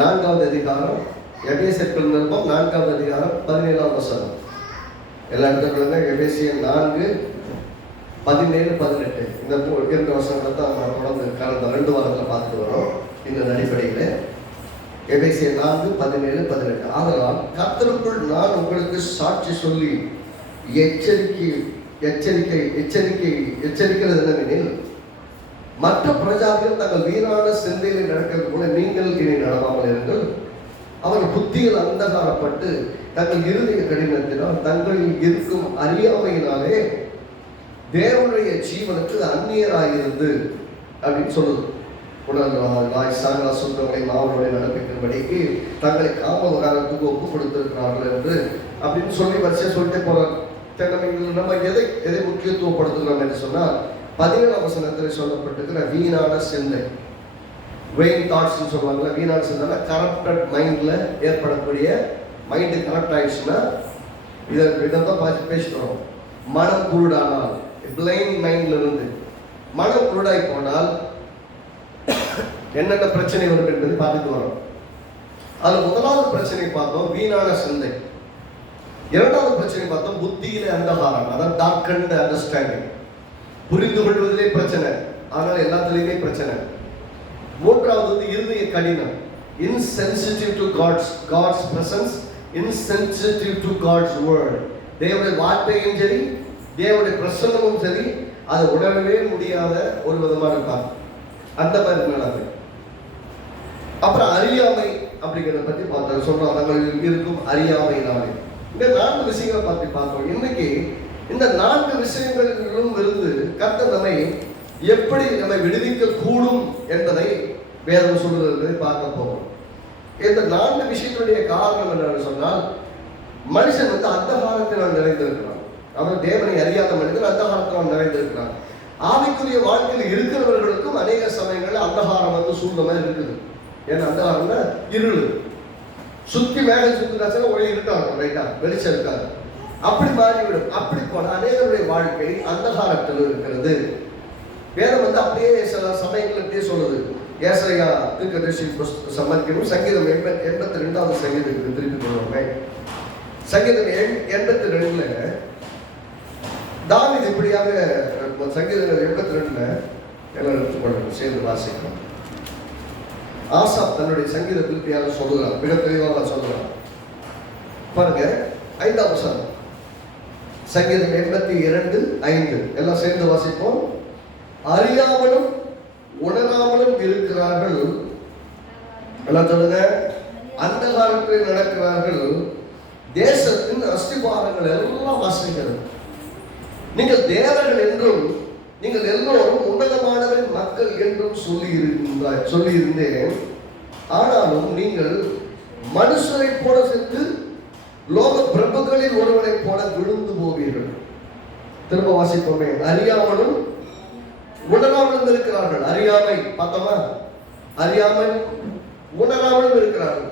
4வது அதிகாரம், எபேசியர்கள் நிருபம் 4வது அதிகாரம் 17ஆம் வசனம். எல்லா இடத்துல எபேசியர் 4:17-18 இந்த 2 வசனங்களை தான் நம்ம தொடர்ந்து கடந்த 2 வாரத்தில் பார்த்துட்டு வரோம். இந்த அடிப்படையில் எபேசியர் 4:17-18 ஆதலால் கர்த்தருக்குள் நான் உங்களுக்கு சாட்சி சொல்லி எச்சரிக்கிறது என்னவெனில், மற்ற பிரஜாக்கள் தங்கள் வீணான சிந்தையில் நடக்கிறது போல நீங்கள் இனி நடவாமல் இருங்கள். அவர்கள் புத்தியில் அந்தகாரப்பட்டு தங்கள் இருதய கடினத்தினால் தங்களில் இருக்கும் அறியாமையினாலே தேவனுடைய ஜீவனுக்கு அந்நியராயிருந்து அப்படின்னு சொல்லுது. சுத்தங்களை மாவனுடைய நடப்பிக்கும்படிக்கு தங்களை காம விகாரத்துக்கு ஒப்பு கொடுத்திருக்கிறார்கள் என்று அப்படின்னு சொல்லி வரிசையா சொல்லிட்டே போறாங்க. நம்ம எதை முக்கியத்துவப்படுத்துகிறோம் என்று சொன்னால் 17ஆம் வசனத்தில் சொல்லப்பட்டிருக்கிற வீணான சிந்தை, வெயின் தாட்ஸ் சொல்லுவாங்க. வீணான சிந்தை கரப்டட் மைண்ட்ல ஏற்படக்கூடிய, மைண்டு கரப்ட் ஆயிடுச்சுன்னா இதைத்தான் பேசுகிறோம். மனம் குருடானால், பிளைண்ட் மைண்ட்ல இருந்து மனம் குருடாய் போனால் என்னென்ன பிரச்சனை வரும் என்பதை பார்த்துட்டு வரோம். அதுல முதலாவது பிரச்சனை பார்த்தோம் வீணான சிந்தை. இரண்டாவது பிரச்சனை பார்த்தோம் புத்தியிலே அந்தகாரம், அதாவது டார்க்கன்ட் அண்டர்ஸ்டாண்டிங், புரிந்து கொள்வதிலே பிரச்சனை, ஆனால் எல்லாத்துலேயுமே பிரச்சனை. மூன்றாவது இருதய கடினம், insensitive to God's presence, insensitive to God's word. தேவனுடைய வார்த்தையும் சரி, தேவனுடைய பிரசன்னமும் சரி, அதை உணரவே முடியாத ஒரு விதமாக இருப்பாங்க. அந்த மாதிரி நடக்குது. அப்புறம் அறியாமை அப்படிங்கிறத பற்றி பார்த்தோம். சொல்றோம் தங்களுக்கு இருக்கும் அறியாமையினாலே. இந்த 4 விஷயங்களை பற்றி பார்த்தோம். இன்னைக்கு இந்த 4 விஷயங்களிலும் இருந்து கர்த்தர் நம்மை எப்படி நம்மை விடுவிக்க கூடும் என்பதை வேதம் சொல்லுவதை பார்க்க போகிறோம். இந்த 4 விஷயங்களுடைய காரணம் என்னன்னு சொன்னால், மனுஷன் அந்தகாரத்தினால் நிறைந்திருக்கிறான். அவன் தேவனை அறியாத மனிதன் அந்தகாரத்தினால் நிறைந்திருக்கிறான். ஆவிக்குரிய வாழ்க்கையில் இருக்கிறவர்களுக்கும் அநேக சமயங்களில் அந்தகாரம் சூழ்ந்த மாதிரி இருக்குது. ஏன்னா அந்தகாரம்னா இருள், சுத்தி மேலே சுத்தினாச்சுன்னா ஒளி இருட்டாகும், ரைட்டா, வெளிச்சம் இருக்காது, அப்படி மாறிவிடும். அப்படி போன அநேகருடைய வாழ்க்கை அந்தகாரத்தில் இருக்கிறது. வேதம் அப்படியே சில சமயங்கள் இப்படியே சொல்லுது. ஏசாயா தீர்க்கதரிசி சமர்ப்பிக்கும் சங்கீதம் 82வது சங்கீதத்துக்கு திருப்பி கொள்வாங்க. சங்கீதம் 82ல தாவீது இப்படியாக சங்கீதம் 82ல எல்லாம் எடுத்துக்கொள்ளணும், சேர்ந்து வாசிக்கலாம். ஆசாப் தன்னுடைய சங்கீதத்தில் இப்படியாக சொல்லுகிறார், மிக தெளிவாக சொல்லுகிறார். பாருங்க 5ஆம் வசனம், சங்கீதம் 82:5 எல்லாம் சேர்ந்து வாசிப்போம். அறியாமலும் உணராமலும் இருக்கிறார்கள், எல்லாம் சொல்லுங்க, அந்தகாரத்தில் நடக்கிறார்கள், தேசத்தின் அஸ்திபாரங்கள் எல்லாம் வாசிக்கிறது. நீங்கள் தேவர்கள் என்றும் நீங்கள் எல்லோரும் உன்னதமானவரின் மக்கள் என்றும் சொல்லியிருந்தேன். ஆனாலும் நீங்கள் மனுஷரை போல சென்று லோக பிரபுக்களில் ஒருவனை போல விழுந்து போவீர்கள். திரும்ப வாசிப்போமே. அறியாமலும் உணராமலும் இருக்கிறார்கள். அறியாமை பார்த்தோமா, அறியாமல் உணராமலும் இருக்கிறார்கள்.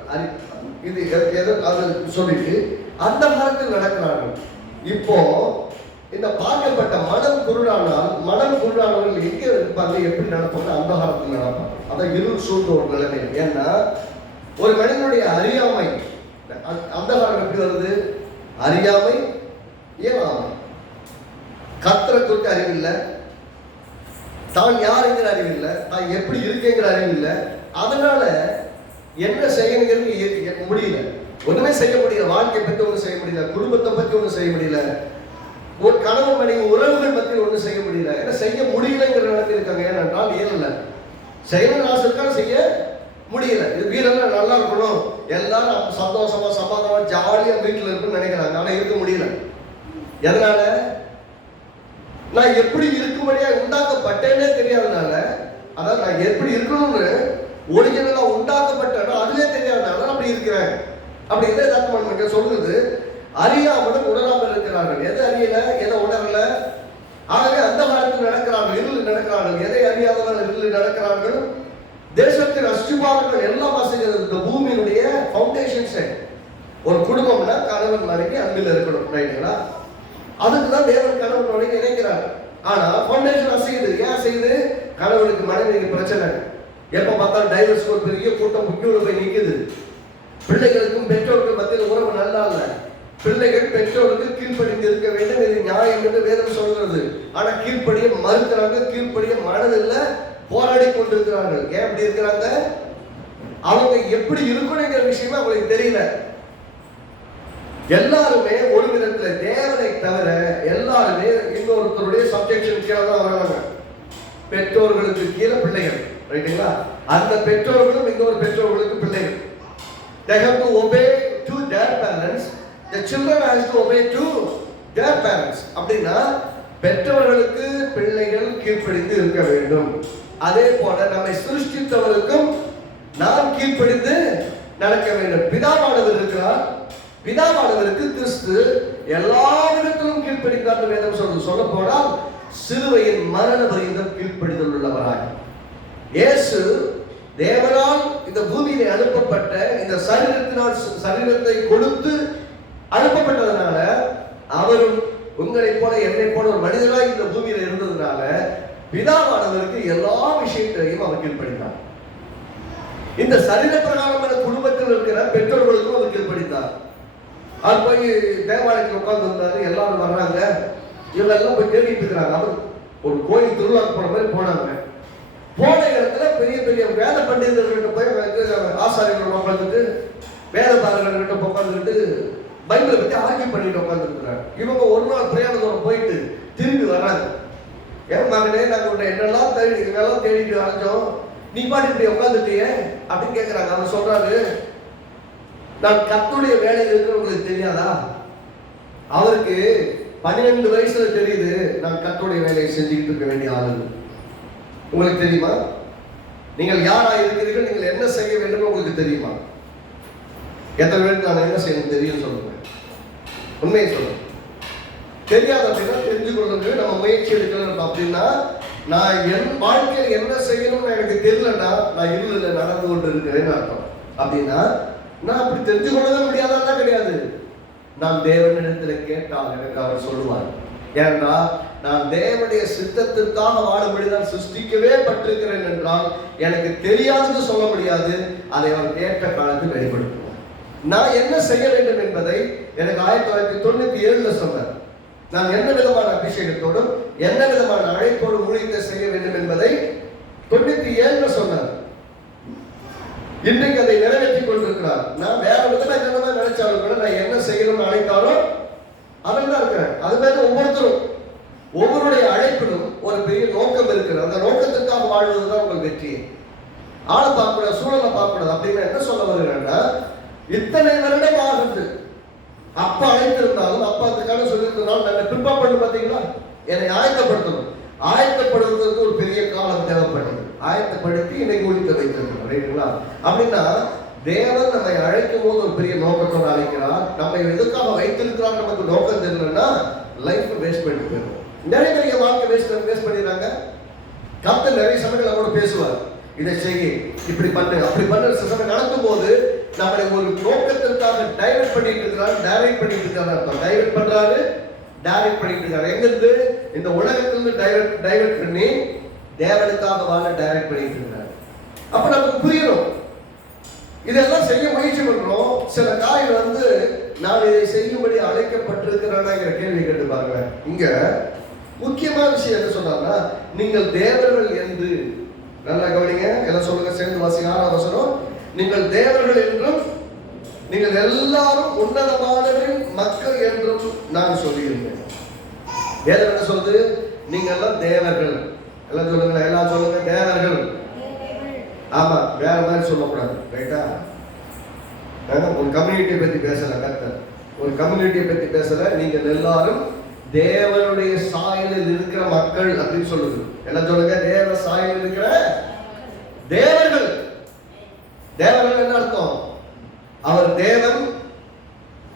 இது அது சொல்லிட்டு அந்த காலத்தில் நடக்கிறார்கள். இப்போ இந்த பார்க்கப்பட்ட மனம் குருடானவர்கள் எங்க இருப்பாங்க, எப்படி நடப்பாங்க, அந்த காலத்தில் நடப்பாங்க. அதான் இருள் சூழ்ந்த ஒரு நிலைமை. ஏன்னா ஒரு மனிதனுடைய அறியாமை, அந்த காலம் எப்படி வருது, அறியாமை, இயலாமை, கர்த்தரை குறித்த அறிவில்லை, தான் யாருங்கிற அறிவில்லை, தான் எப்படி இருக்கேங்கிற அறிவில்லை. அதனால என்ன செய்யணுங்கிறது முடியல, ஒண்ணுமே செய்ய முடியல. வாழ்க்கை பற்றி ஒன்றும் செய்ய முடியல, குடும்பத்தை பற்றி ஒன்றும் செய்ய முடியல, ஒரு கணவன் மனைவி உறவுகள் பற்றி ஒன்றும் செய்ய முடியல. ஏன்னா செய்ய முடியலங்கிற நிலைமையில் இருக்காங்க. ஏனென்றால் இயலல, செய்யணும்னு ஆசை இருக்கா, செய்ய முடியல. இது வீடெல்லாம் நல்லா இருக்கணும், எல்லாரும் சந்தோஷமா சமாதானமா ஜாலியா வீட்டில் இருக்குன்னு நினைக்கிறாங்க. ஆனா இருக்க முடியல. எதனால? நான் எப்படி இருக்கும்படியா உண்டாக்கப்பட்டேன்னே தெரியாதனால, அதாவது நான் எப்படி இருக்கணும்னு ஒரிஜினலா உண்டாக்கப்பட்டேன்னா அதுவே தெரியாதனால அப்படி இருக்கிறேன். அப்படி எதை சொல்லுது, அறியாமலும் உணராமல் இருக்கிறார்கள். எதை அறியல, எதை உணரல. ஆகவே அந்த காலத்தில் நடக்கிறார்கள், இருளில் நடக்கிறார்கள். எதை அறியாதவர்கள் இருளில் நடக்கிறார்கள். தேசத்தின் அஸ்திபாரங்கள் எல்லாம் வாசிக்கிறது. இந்த பூமியினுடைய ஃபவுண்டேஷன் செட். ஒரு குடும்பம்னா கணவன் மனைவி அன்பில் இருக்கணும், ரைட்டுங்களா? அதுக்குதான் தேவன் கணவன் மனைவி நினைக்கிறார். ஆனா ஃபவுண்டேஷன் அசையுது. ஏன் செய்யுது? கணவனுக்கு மனைவிக்கு பிரச்சனை. எப்ப பார்த்தாலும் டைவர்ஸ் ஒரு பெரிய கூட்டம் முக்கியோட போய் நிற்குது. பிள்ளைகளுக்கும் பெற்றோர்கள் மத்தியில் உறவு நல்லா இல்ல. பிள்ளைகள் பெற்றோருக்கு கீழ்ப்படிந்து இருக்க வேண்டும், இது நியாயம் என்று வேதம் சொல்கிறது. ஆனா கீழ்ப்படிய மறுக்கிறாங்க, கீழ்ப்படிய மனதில்ல, போராடி கொண்டிருக்கிறார்கள். ஏன் அப்படி இருக்கிறாங்க? அவங்க எப்படி இருக்கணுங்கிற விஷயமா அவங்களுக்கு தெரியல. எல்லாருமே ஒரு விதத்துல தேவனை தவிர எல்லாருமே இன்னொருத்தருடைய சப்ஜெக்ஷன் கீழே தான் வராங்க. பெற்றோர்களுக்கு கீழே பிள்ளைகள், ரைட்டுங்களா? அந்த பெற்றோர்களும் இன்னொரு பெற்றோர்களுக்கு பிள்ளைகள். They have to obey to their parents. The children has to obey to their parents. அப்படின்னா பெற்றோர்களுக்கு பிள்ளைகள் கீழ்ப்படிந்து இருக்க வேண்டும். அதே போல நம்மை சிருஷ்டித்தவருக்கும் நாம் கீழ்ப்படிந்து நடக்க வேண்டும். பிதாவானவர் இருக்கிறார், பிதாவானவருக்கு கிறிஸ்து எல்லா விதத்திலும் கீழ்ப்படிந்தார் வேதம் சொல்ல போனால் சிலுவையின் மரண பரியந்தம் கீழ்ப்படிதல் உள்ளவராய் இயேசு தேவனால் இந்த பூமியிலே அனுப்பப்பட்ட இந்த சரீரத்தை கொடுத்து அனுப்பப்பட்டதனால அவரும் உங்களை போல என்னை போல ஒரு மனிதனாய் இந்த பூமியில இருந்ததுனால பிதாவானவருக்கு எல்லா விஷயத்தையும் அவர் கீழ்ப்படித்தார். இந்த சரீர பிரகாரமான குடும்பத்தில் இருக்கிற பெற்றோர்களுக்கும் அவர் கீழ்ப்படித்தார். அவர் போய் தேவாலயத்தில் உட்கார்ந்து இருந்தாரு, எல்லாரும் வர்றாங்க, இவங்க எல்லாம் போய் தேடிட்டு இருக்கிறாங்க. அவர் ஒரு கோயில் திருவிழாக்கு போன மாதிரி போனாங்க. போன இடத்துல பெரிய பெரிய வேத பண்டிதர்கள்ட்ட போய் ஆசாரியர்கள் உட்காந்துட்டு வேத பாரகர்கள்ட்ட உட்காந்துட்டு பைபிளை பற்றி ஆர்கியூ பண்ணிட்டு உட்காந்துருக்கிறாங்க. இவங்க ஒரு நாள் பிரயாண தூரம் போயிட்டு திரும்பி வர்றாங்க. ஏன் மகனே, நாங்கள் உன்னை என்னெல்லாம் தேடிட்டு அழைச்சோம், நீ பாட்டு இப்படி உட்காந்துட்டியே அப்படின்னு கேட்கிறாங்க. அவர் சொல்றாரு, நான் கர்த்தருடைய வேலையில் இருக்கிறவங்களுக்கு தெரியாதா? அவருக்கு 12 வயசுல தெரியுது நான் கர்த்தருடைய வேலையை செஞ்சுக்கிட்டு இருக்க வேண்டிய ஆளு. உங்களுக்கு தெரியுமா? நீங்கள் யாரா இருக்கிறீர்கள், நீங்கள் என்ன செய்ய வேண்டும் உங்களுக்கு தெரியுமா? எத்தனை பேருக்கு நான் என்ன செய்யணும் தெரியும் சொல்லுங்க, உண்மையை சொல்லுங்க. தெரியாது அப்படின்னா தெரிஞ்சு கொள்ளுங்க. நம்ம முயற்சி எடுக்கணும் அப்படின்னா நான் என் வாழ்க்கையில் என்ன செய்யணும்னு எனக்கு தெரியலன்னா நான் இருளில் நடந்து கொண்டு இருக்கிறேன்னு அர்த்தம். அப்படின்னா நான் அப்படி தெரிஞ்சு கொள்ளவே முடியாதான் கிடையாது. நான் தேவனிடத்தில் கேட்டால் எனக்கு அவர் சொல்லுவார். ஏன்னா நான் தேவனுடைய சித்தத்திற்காக வாழும்படிதான் சிருஷ்டிக்கவே பட்டிருக்கிறேன் என்றால் எனக்கு தெரியாதுன்னு சொல்ல முடியாது. அதை அவர் கேட்ட காலத்தில் வெளிப்படுத்துவார். நான் என்ன செய்ய வேண்டும் என்பதை எனக்கு 1997 சொன்னார். நான் என்ன விதமான அபிஷேகத்தோடும் என்ன விதமான அழைப்போடும் ஊழியத்தை செய்ய வேண்டும் என்பதை 97 சொன்னார். இன்றைக்கு அதை நிறைவேற்றிக் கொண்டிருக்கிறார். நான் வேற விதமா என்னமா நினைச்சாலும் கூட நான் என்ன செய்யணும்னு அழைத்தாலும் அதில் தான் இருக்கிறேன். அது மாதிரி ஒவ்வொருத்தரும் ஒவ்வொருடைய அழைப்பிலும் ஒரு பெரிய நோக்கம் இருக்கிறது. அந்த நோக்கத்திற்காக வாழ்வதுதான் உங்கள் வெற்றி. ஆளை பார்க்கக்கூடாது, சூழலை பார்க்கக்கூடாது அப்படின்னு என்ன சொல்ல வருகிறேன்னா, இத்தனை வருடம் ஆகுது அப்பா அழைத்திருந்தாலும் அப்பா அதுக்கான சொல்லியிருந்தாலும் நான் பிரிப்பேர் பண்ணு பார்த்தீங்களா, என்னை ஆயத்தப்படுத்தணும். ஆயத்தப்படுவதற்கு ஒரு பெரிய காலம் தேவைப்படுது. ஆயத்தப்படுத்தி இன்னைக்கு ஒழிக்க வைத்திருக்கணும், ரைட்டுங்களா? அப்படின்னா தேவன் நம்மை அழைக்கும் போது ஒரு பெரிய நோக்கத்தோடு அழைக்கிறார். நம்ம எதுக்காக வைத்திருக்கிறார் நமக்கு நோக்கம் தெரியலன்னா லைஃப் வேஸ்ட் பண்ணிட்டு போயிடும். நிறைய பெரிய வாழ்க்கை வேஸ்ட் பண்ணிடுறாங்க. கர்த்தர் நிறைய சமயங்கள் நம்மளோட பேசுவார், இதை செய்ய, இப்படி பண்ணு, அப்படி பண்ணு. சமயம் நடக்கும் போது நம்மளை ஒரு நோக்கத்திற்காக டைவர்ட் பண்ணிட்டு இருக்கிறார், டைரக்ட் பண்ணிட்டு இருக்காரு அர்த்தம். டைவர்ட் பண்றாரு, டைரக்ட் பண்ணிட்டு இருக்காரு. எங்கிருந்து? இந்த உலகத்திலிருந்து டைவர்ட் பண்ணி தேவனுக்காக வாழ டைரக்ட் பண்ணிட்டு இருக்காரு. அப்ப நமக்கு புரியணும், இதெல்லாம் செய்ய முயற்சி பண்றோம். சில காரியம் நான் இதை செய்யும்படி அழைக்கப்பட்டிருக்கிறாங்கிற கேள்வி கேட்டு பாருங்க. இங்க முக்கியமான விஷயம் என்ன சொன்னாங்கன்னா, நீங்கள் தேவர்கள் என்று, நல்லா கவனிங்க, எல்லாம் சொல்லுங்க, சேர்ந்து வாசிங்க. 6ஆம் வசனம், நீங்கள் தேவர்கள் என்றும் நீங்கள் எல்லாரும் உன்னதமானவரின் மக்கள் என்றும் நான் சொல்லியிருந்தேன். வேதம் என்ன சொல்லுது? நீங்க எல்லாம் தேவர்கள். எல்லாம் சொல்லுங்க, எல்லாம் சொல்லுங்க, தேவர்கள். ஆமா, வேற மாதிரி சொல்லக்கூடாது, ரைட்டா? ஒரு கம்யூனிட்டியை பத்தி பேசல கர்த்தர், ஒரு கம்யூனிட்டியை பத்தி பேசல. நீங்கள் எல்லாரும் தேவனுடைய சாயலில் இருக்கிற மக்கள் அப்படின்னு சொல்லுது. என்ன சொல்லுங்க? தேவ சாயலில் இருக்கிற தேவர்கள். தேவர்கள் என்ன அர்த்தம்? அவர் தேவன்,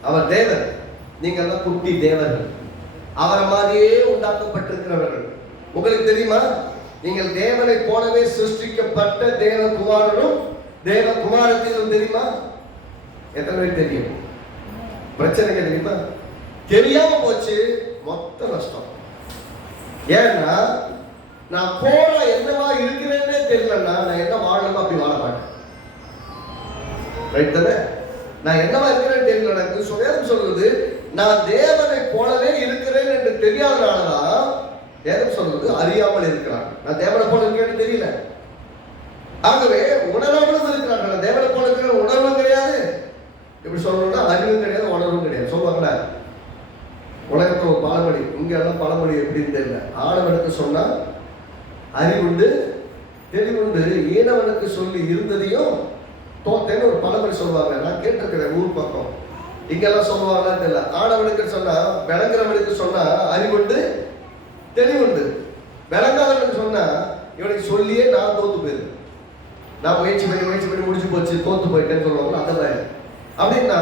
அவர் தேவன். நீங்க எல்லாம் குட்டி தேவர்கள், அவரை மாதிரியே உண்டாக்கப்பட்டிருக்கிறவர்கள். உங்களுக்கு தெரியுமா, நீங்கள் தேவனை போலவே சிருஷ்டிக்கப்பட்ட தேவகுமாரனும் தேவகுமாரத்திலும் தெரியுமா? எத்தனை பேர் தெரியும்? பிரச்சனை தெரியுமா? தெரியாம போச்சு, மொத்த நஷ்டம். ஏன்னா நான் போற என்னவா இருக்கிறேன்னே தெரியலன்னா நான் என்ன வாழணும் அப்படி வாழ மாட்டேன், ரைட் தானே? நான் என்னவா இருக்கிறேன்னு தெரியல. எனக்கு வேதம் சொல்றது நான் தேவனை போலவே இருக்கிறேன் என்று தெரியாதனாலதான் வேதம் சொல்றது அறியாமல் இருக்கிறான். நான் தேவனை போல இருக்கேன்னு தெரியல, ஆகவே உணராமலும் இருக்கிறாங்க. நான் தேவனை போல இருக்கிற உணர்வும் கிடையாது, எப்படி சொல்லணும்னா அறிவும் கிடையாது, உணர்வும் கிடையாது. சொல்லுவாங்களே உலகத்துல ஒரு பழமொழி, இங்க எல்லாம் பழமொழி எப்படின்னு தெரியல. ஆடவனுக்கு சொன்னா அறிவுண்டு தெளிவுண்டு, ஈனவனுக்கு சொல்லி இருந்ததையும் தோத்தேன்னு ஒரு பழமொழி சொல்லுவாங்க. நான் கேட்டிருக்கிறேன் ஊர் பக்கம், இங்கெல்லாம் சொல்லுவாங்களா தெரியல. ஆடவனுக்கு சொன்னா, விளங்குறவனுக்கு சொன்னா அறிவுண்டு தெளிவுண்டு, விளங்காதவனுக்கு சொன்னா இவனுக்கு சொல்லியே நான் தோத்து போயிரு, நான் முயற்சி பண்ணி முடிச்சு போச்சு, தோத்து போயிட்டேன்னு சொல்லுவாங்க. அந்த மாதிரி அப்படின்னா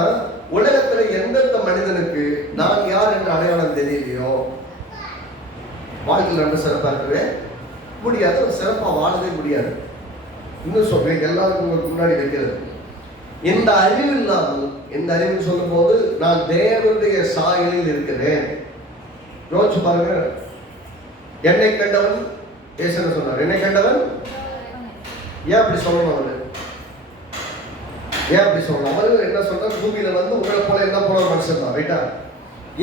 உலகத்துல எந்தெந்த மனிதனுக்கு நான் யார் என்ற அடையாளம் தெரியலையோ வாழ்க்கையில் ரொம்ப சிறப்பா இருக்கவே முடியாது, சிறப்பா வாழவே முடியாது. இன்னும் சொல்றேன், எல்லாருக்கும் உங்களுக்கு முன்னாடி வைக்கிறது இந்த அறிவு இல்லாமல், இந்த அறிவு சொல்லும் போது நான் தேவனுடைய சாயலில் இருக்கிறேன். யோசிச்சு பாருங்க, என்னை கண்டவன் ஏசன சொன்னார், என்னை கண்டவன். ஏன் அப்படி சொல்லணும் அவரு? ஏன் அப்படி சொல்லணும்? அவரு என்ன சொல்றாரு? பூமியில வந்து உங்களை போல என்ன போல ஒரு மனுஷன் தான், ரைட்டா?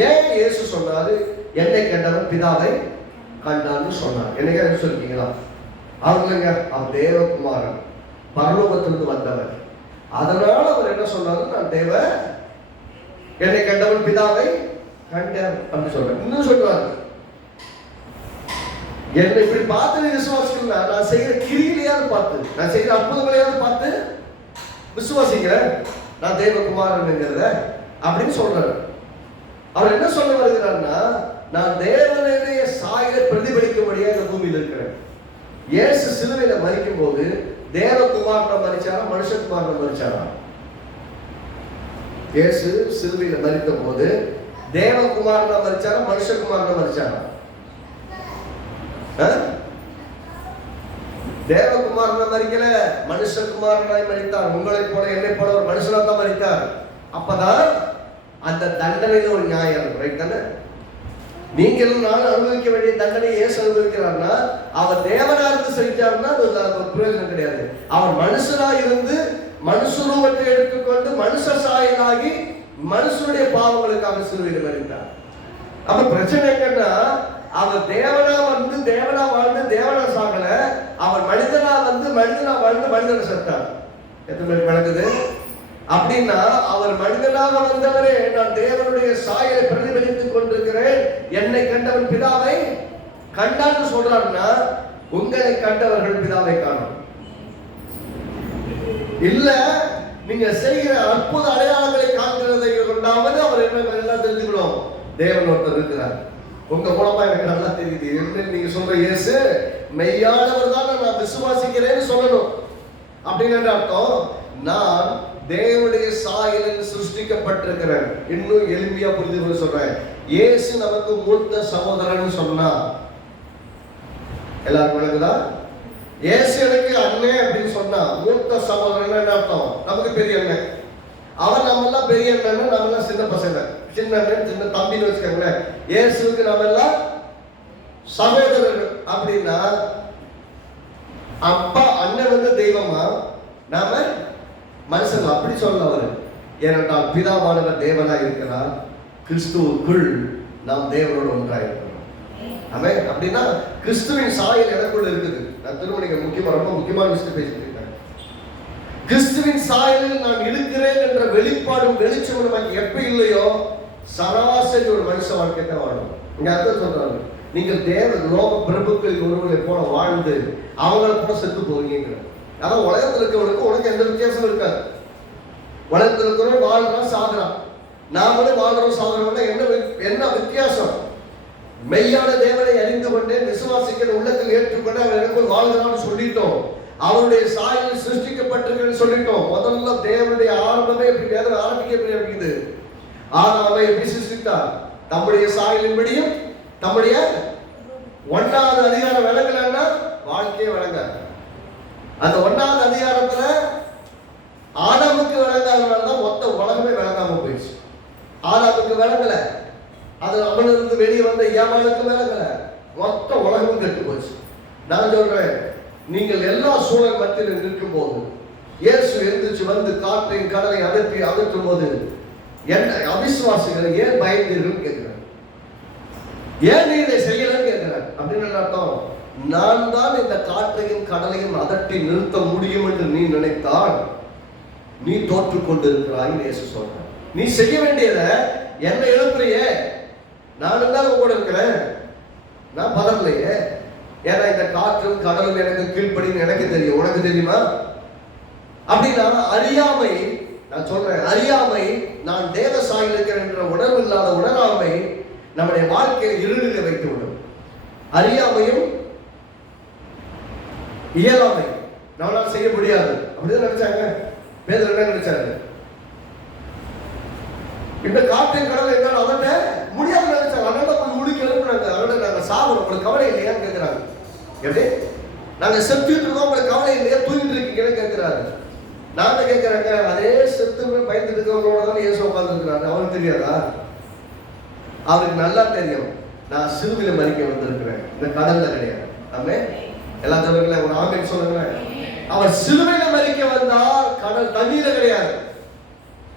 ஏன் இயேசு சொன்னாரு என்னை கண்டவன் பிதாவை கண்டான்னு சொன்னார்? என்னைக்கா சொல்லிருக்கீங்களா? அவங்களுங்க அவர் தேவகுமாரன், பரலோகத்திலிருந்து வந்தவர். அதனால அவர் என்ன சொன்னாரு? நான் தேவ என்னை கண்டவன் பிதாவை கண்டார் அப்படி சொல்றேன். இன்னும் சொல்றாரு, என்னை இப்படி பார்த்து விசுவாசிக்கல, நான் செய்யற கிரியிலையாவது பார்த்து, நான் செய்யற அற்புதங்களையாவது பார்த்து விசுவாசிக்கிற நான் தேவகுமாரன்ங்கிறத அப்படின்னு சொல்றாரு. அவர் என்ன சொல்ல வருகிறார்னா, நான் தேவனுடைய சாயலை பிரதிபலிக்கும்படியா இந்த பூமியில் இருக்கிறேன். இயேசு சிலுவையில மரிக்கும் போது தேவகுமாரனை மரிச்சாரா மனுஷகுமாரனை மரிச்சாரா? இயேசு சிலுவையில மரித்த போது தேவகுமாரனை மரிச்சாரா மனுஷகுமாரனை மரிச்சாரா? தேவகுமாரனை மரிக்கல, மனுஷகுமாரனாய் மரித்தார். உங்களை போல என்னை போல ஒரு மனுஷனா தான் மரித்தார். அப்பதான் அந்த தண்டனையில ஒரு நியாயம் இருக்கு, ரைட் தானே? நீங்களும் நானும் அனுபவிக்க வேண்டிய தண்டனை ஏசு அனுபவிக்கிறார்னா, அவர் தேவனா இருந்து செஞ்சார்னா அது பிரயோஜனம் கிடையாது. அவர் மனுஷனா இருந்து மனுஷரூபத்தை எடுத்துக்கொண்டு மனுஷ சாயலாகி மனுஷனுடைய பாவங்களுக்காக சிலுவையில் மரித்தார். அப்ப பிரச்சனை என்னன்னா, அவர் தேவனா வந்து தேவனா வாழ்ந்து தேவனா சாகல, அவர் மனிதனா வந்து மனிதனா வாழ்ந்து மனிதனை செத்தார். எத்தனை பேர் விளக்குது? அப்படின்னா அவர் மனிதனாக வந்தவரே நான் தேவனுடைய சாயலை பிரதிபலித்துக் கொண்டிருக்கிறேன், என்னை கண்டவன் பிதாவை கண்டான்னு சொல்றாருன்னா, உங்களை கண்டவர்கள் பிதாவை காணும். இல்ல நீங்க செய்கிற அற்புத அடையாளங்களை காண்கிறதை கொண்டாவது அவர் என்ன எல்லாம் தெரிஞ்சுக்கணும், தேவன் ஒருத்தர் இருக்கிறார். உங்க மூலமா எனக்கு நல்லா தெரியுது என்ன நீங்க சொல்ற இயேசு மெய்யானவர் தான் நான் விசுவாசிக்கிறேன்னு சொல்லணும். அப்படின்னு அர்த்தம், நான் தேவனுடைய சாயலில் சிருஷ்டிக்கப்பட்டிருக்கிறேன். இன்னும் எளிமையா புரிந்து கொள்ள சொல்றேன், இயேசு நமக்கு மூத்த சகோதரன் சொன்னா எல்லாருக்கும் விளங்குதா? இயேசு எனக்கு அண்ணன் அப்படின்னு சொன்னா மூத்த சகோதரன் என்ன அர்த்தம்? நமக்கு பெரிய அண்ணன். அவர் நம்ம எல்லாம் பெரிய அண்ணன், நம்ம எல்லாம் சின்ன பசங்க, சின்ன அண்ணன் சின்ன தம்பின்னு வச்சுக்கோங்களேன். இயேசுக்கு நம்ம எல்லாம் சகோதரர்கள். அப்படின்னா அப்பா அண்ணன் வந்து தெய்வமா, நாம மனுஷன் அப்படி சொல்ல அவரு. ஏனென்றால் பிதாவானவர் தேவனா இருக்கிறார், கிறிஸ்துவுக்குள் நாம் தேவனோடு ஒன்றாக இருக்கிறோம். அவன் அப்படின்னா கிறிஸ்துவின் சாயல் எனக்குள்ள இருக்குது. நான் திருமணிக்கு ரொம்ப முக்கியமான விஷயம் பேசிட்டு இருக்கேன். கிறிஸ்துவின் சாயலில் நான் இருக்கிறேன் என்ற வெளிப்பாடும் வெளிச்சமும் நமக்கு எப்ப இல்லையோ சராசரி ஒரு மனுஷ வாழ்க்கை தான் வாழும். இங்க அர்த்தம் சொல்றாங்க, நீங்கள் தேவ லோக பிரபுக்கள் ஒருவரை போல வாழ்ந்து அவங்களை போல செத்து போவீங்க. அதான் உலகத்தில் இருக்கிறவனுக்கு உனக்கு எந்த வித்தியாசம் இருக்காது. உலகத்தில் இருக்கிறவன் வாழ்றான் சாகுறான், நாமளும் வாழ்றோம் சாகுறோம்னா என்ன வித்தியாசம்? மெய்யான தேவனை அறிந்து கொண்டே விசுவாசிக்கிற உள்ளத்தில் ஏற்றுக்கொண்டு அவன் எனக்கு வாழ்கிறான்னு சொல்லிட்டோம், அவருடைய சாயலில் சிருஷ்டிக்கப்பட்டிருக்கிறேன்னு சொல்லிட்டோம். முதல்ல தேவனுடைய ஆரம்பமே எப்படி வேதனை ஆரம்பிக்குது? ஆதாமை எப்படி சிருஷ்டித்தார்? தம்முடைய சாயலின்படியும் தம்முடைய 1வது அதிகாரம் விளங்கலன்னா வாழ்க்கையே விளங்காது. அந்த 1வது அதிகாரத்துல ஆதாமுக்கு விளங்காதனால்தான் மொத்த உலகமே விளங்காம போயிடுச்சு. ஆதாமுக்கு விளங்கல, அது அவனிருந்து வெளியே வந்த ஏமாளுக்கு விளங்கல, மொத்த உலகமும் கெட்டு போச்சு. நான் சொல்றேன், நீங்கள் எல்லா சூழல் மத்தியில் நிற்கும் போது இயேசு எழுந்திருச்சு வந்து காற்றையும் கடலை அகற்றும் போது என்ன அவிசுவாசிகளை ஏன் பயந்தீர்கள் கேட்கிறார். ஏன் நீ இதை செய்யலன்னு கேட்கிறார். அப்படின்னு அர்த்தம், நான் தான் இந்த காற்றையும் கடலையும் அதட்டி நிறுத்த முடியும் என்று நீ நினைத்தால் நீ தோற்று கொண்டிருக்கிறாய் இயேசு சொல்ற. நீ செய்ய வேண்டியத என்ன எழுப்புறியே, நானும் தான் கூட இருக்கிறேன், நான் பதறலையே. ஏன்னா இந்த காற்றும் கடலும் எனக்கு கீழ்ப்படின்னு எனக்கு தெரியும், உனக்கு தெரியுமா? அப்படின்னா அறியாமை, நான் சொல்றேன், அறியாமை, நான் தேவ சாயில் இருக்கிறேன் என்ற உணர்வு இல்லாத உணராமை நம்முடைய வாழ்க்கையை இருளில் வைத்து விடும். அறியாமையும் இயலாமை நம்மளால செய்ய முடியாது அப்படிதான் நினைச்சாங்க. பேதுரு என்ன நினைச்சாரு? இந்த காற்றின் கடலை என்னால் அதட்ட முடியாது நினைச்சாங்க. அதனால கொஞ்சம் முடிக்க எழுப்புனாங்க. அதனால நாங்க சாப்பிடும், உங்களுக்கு கவலை இல்லையான்னு கேட்கிறாங்க. எப்படி நாங்க செத்துட்டு இருக்கோம், உங்களுக்கு கவலை இல்லையா, தூங்கிட்டு இருக்கீங்கன்னு கேட்கிறாரு. நாங்க கேட்கிறாங்க, அதே செத்து பயந்து இருக்கிறவங்களோட தான் இயேசு உட்கார்ந்து இருக்கிறாரு. அவருக்கு தெரியாதா? அவருக்கு நல்லா தெரியும், நான் சிலுவையில மறிக்க வந்திருக்கிறேன், இந்த கடல்ல கிடையாது. ஆமே, எல்லாம் சொல்லுங்களேன், ஒரு ஆமென் சொல்லுங்களேன். அவர் சிலுவையில மறிக்க வந்தால் கடல் தண்ணீர கிடையாது.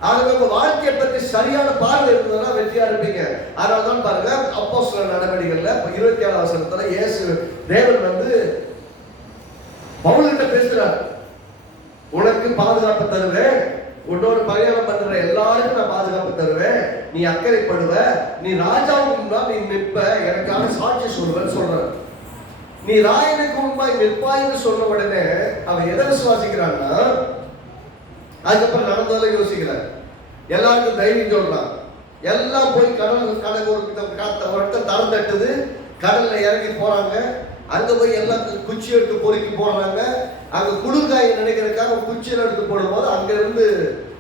ஆகவே உங்க வாழ்க்கையை பற்றி சரியான பார்வை இருந்ததுன்னா வெற்றியா இருப்பீங்க. அதனால்தான் பாருங்க, அப்போஸ்தலர் நடவடிக்கைகள்ல 27 வசனத்துல இயேசு தேவன் வந்து பவுல்கிட்ட பேசுறார். உனக்கு பாதுகாப்பு தருவேன், உன்னோட பிரயாணம் பண்ற எல்லாருக்கும் நான் பாதுகாப்பு தருவேன், நீ அக்கறைப்படுவ, நீ ராஜாவுக்கு முன்னால் நீ நிற்ப, எனக்காக சாட்சி சொல்லுவேன்னு சொல்ற. நீ ராயனுக்கு முன்பாய் நிற்பாய்னு சொன்ன உடனே அவன் எதை விசுவாசிக்கிறான்னா, அதுக்கப்புறம் நடந்ததில் யோசிக்கிறார். எல்லாருக்கும் தைரியம் சொல்றான். எல்லாம் போய் கடல் ஒரு தரம் தட்டுது, கடல்ல இறங்கி போறாங்க. அங்க போய் எல்லாம் குச்சி எடுத்து பொறுக்கி போடுறாங்க. அங்க குளிர்காய நினைக்கிறதுக்காக குச்சியில் எடுத்து போடும் போது அங்க இருந்து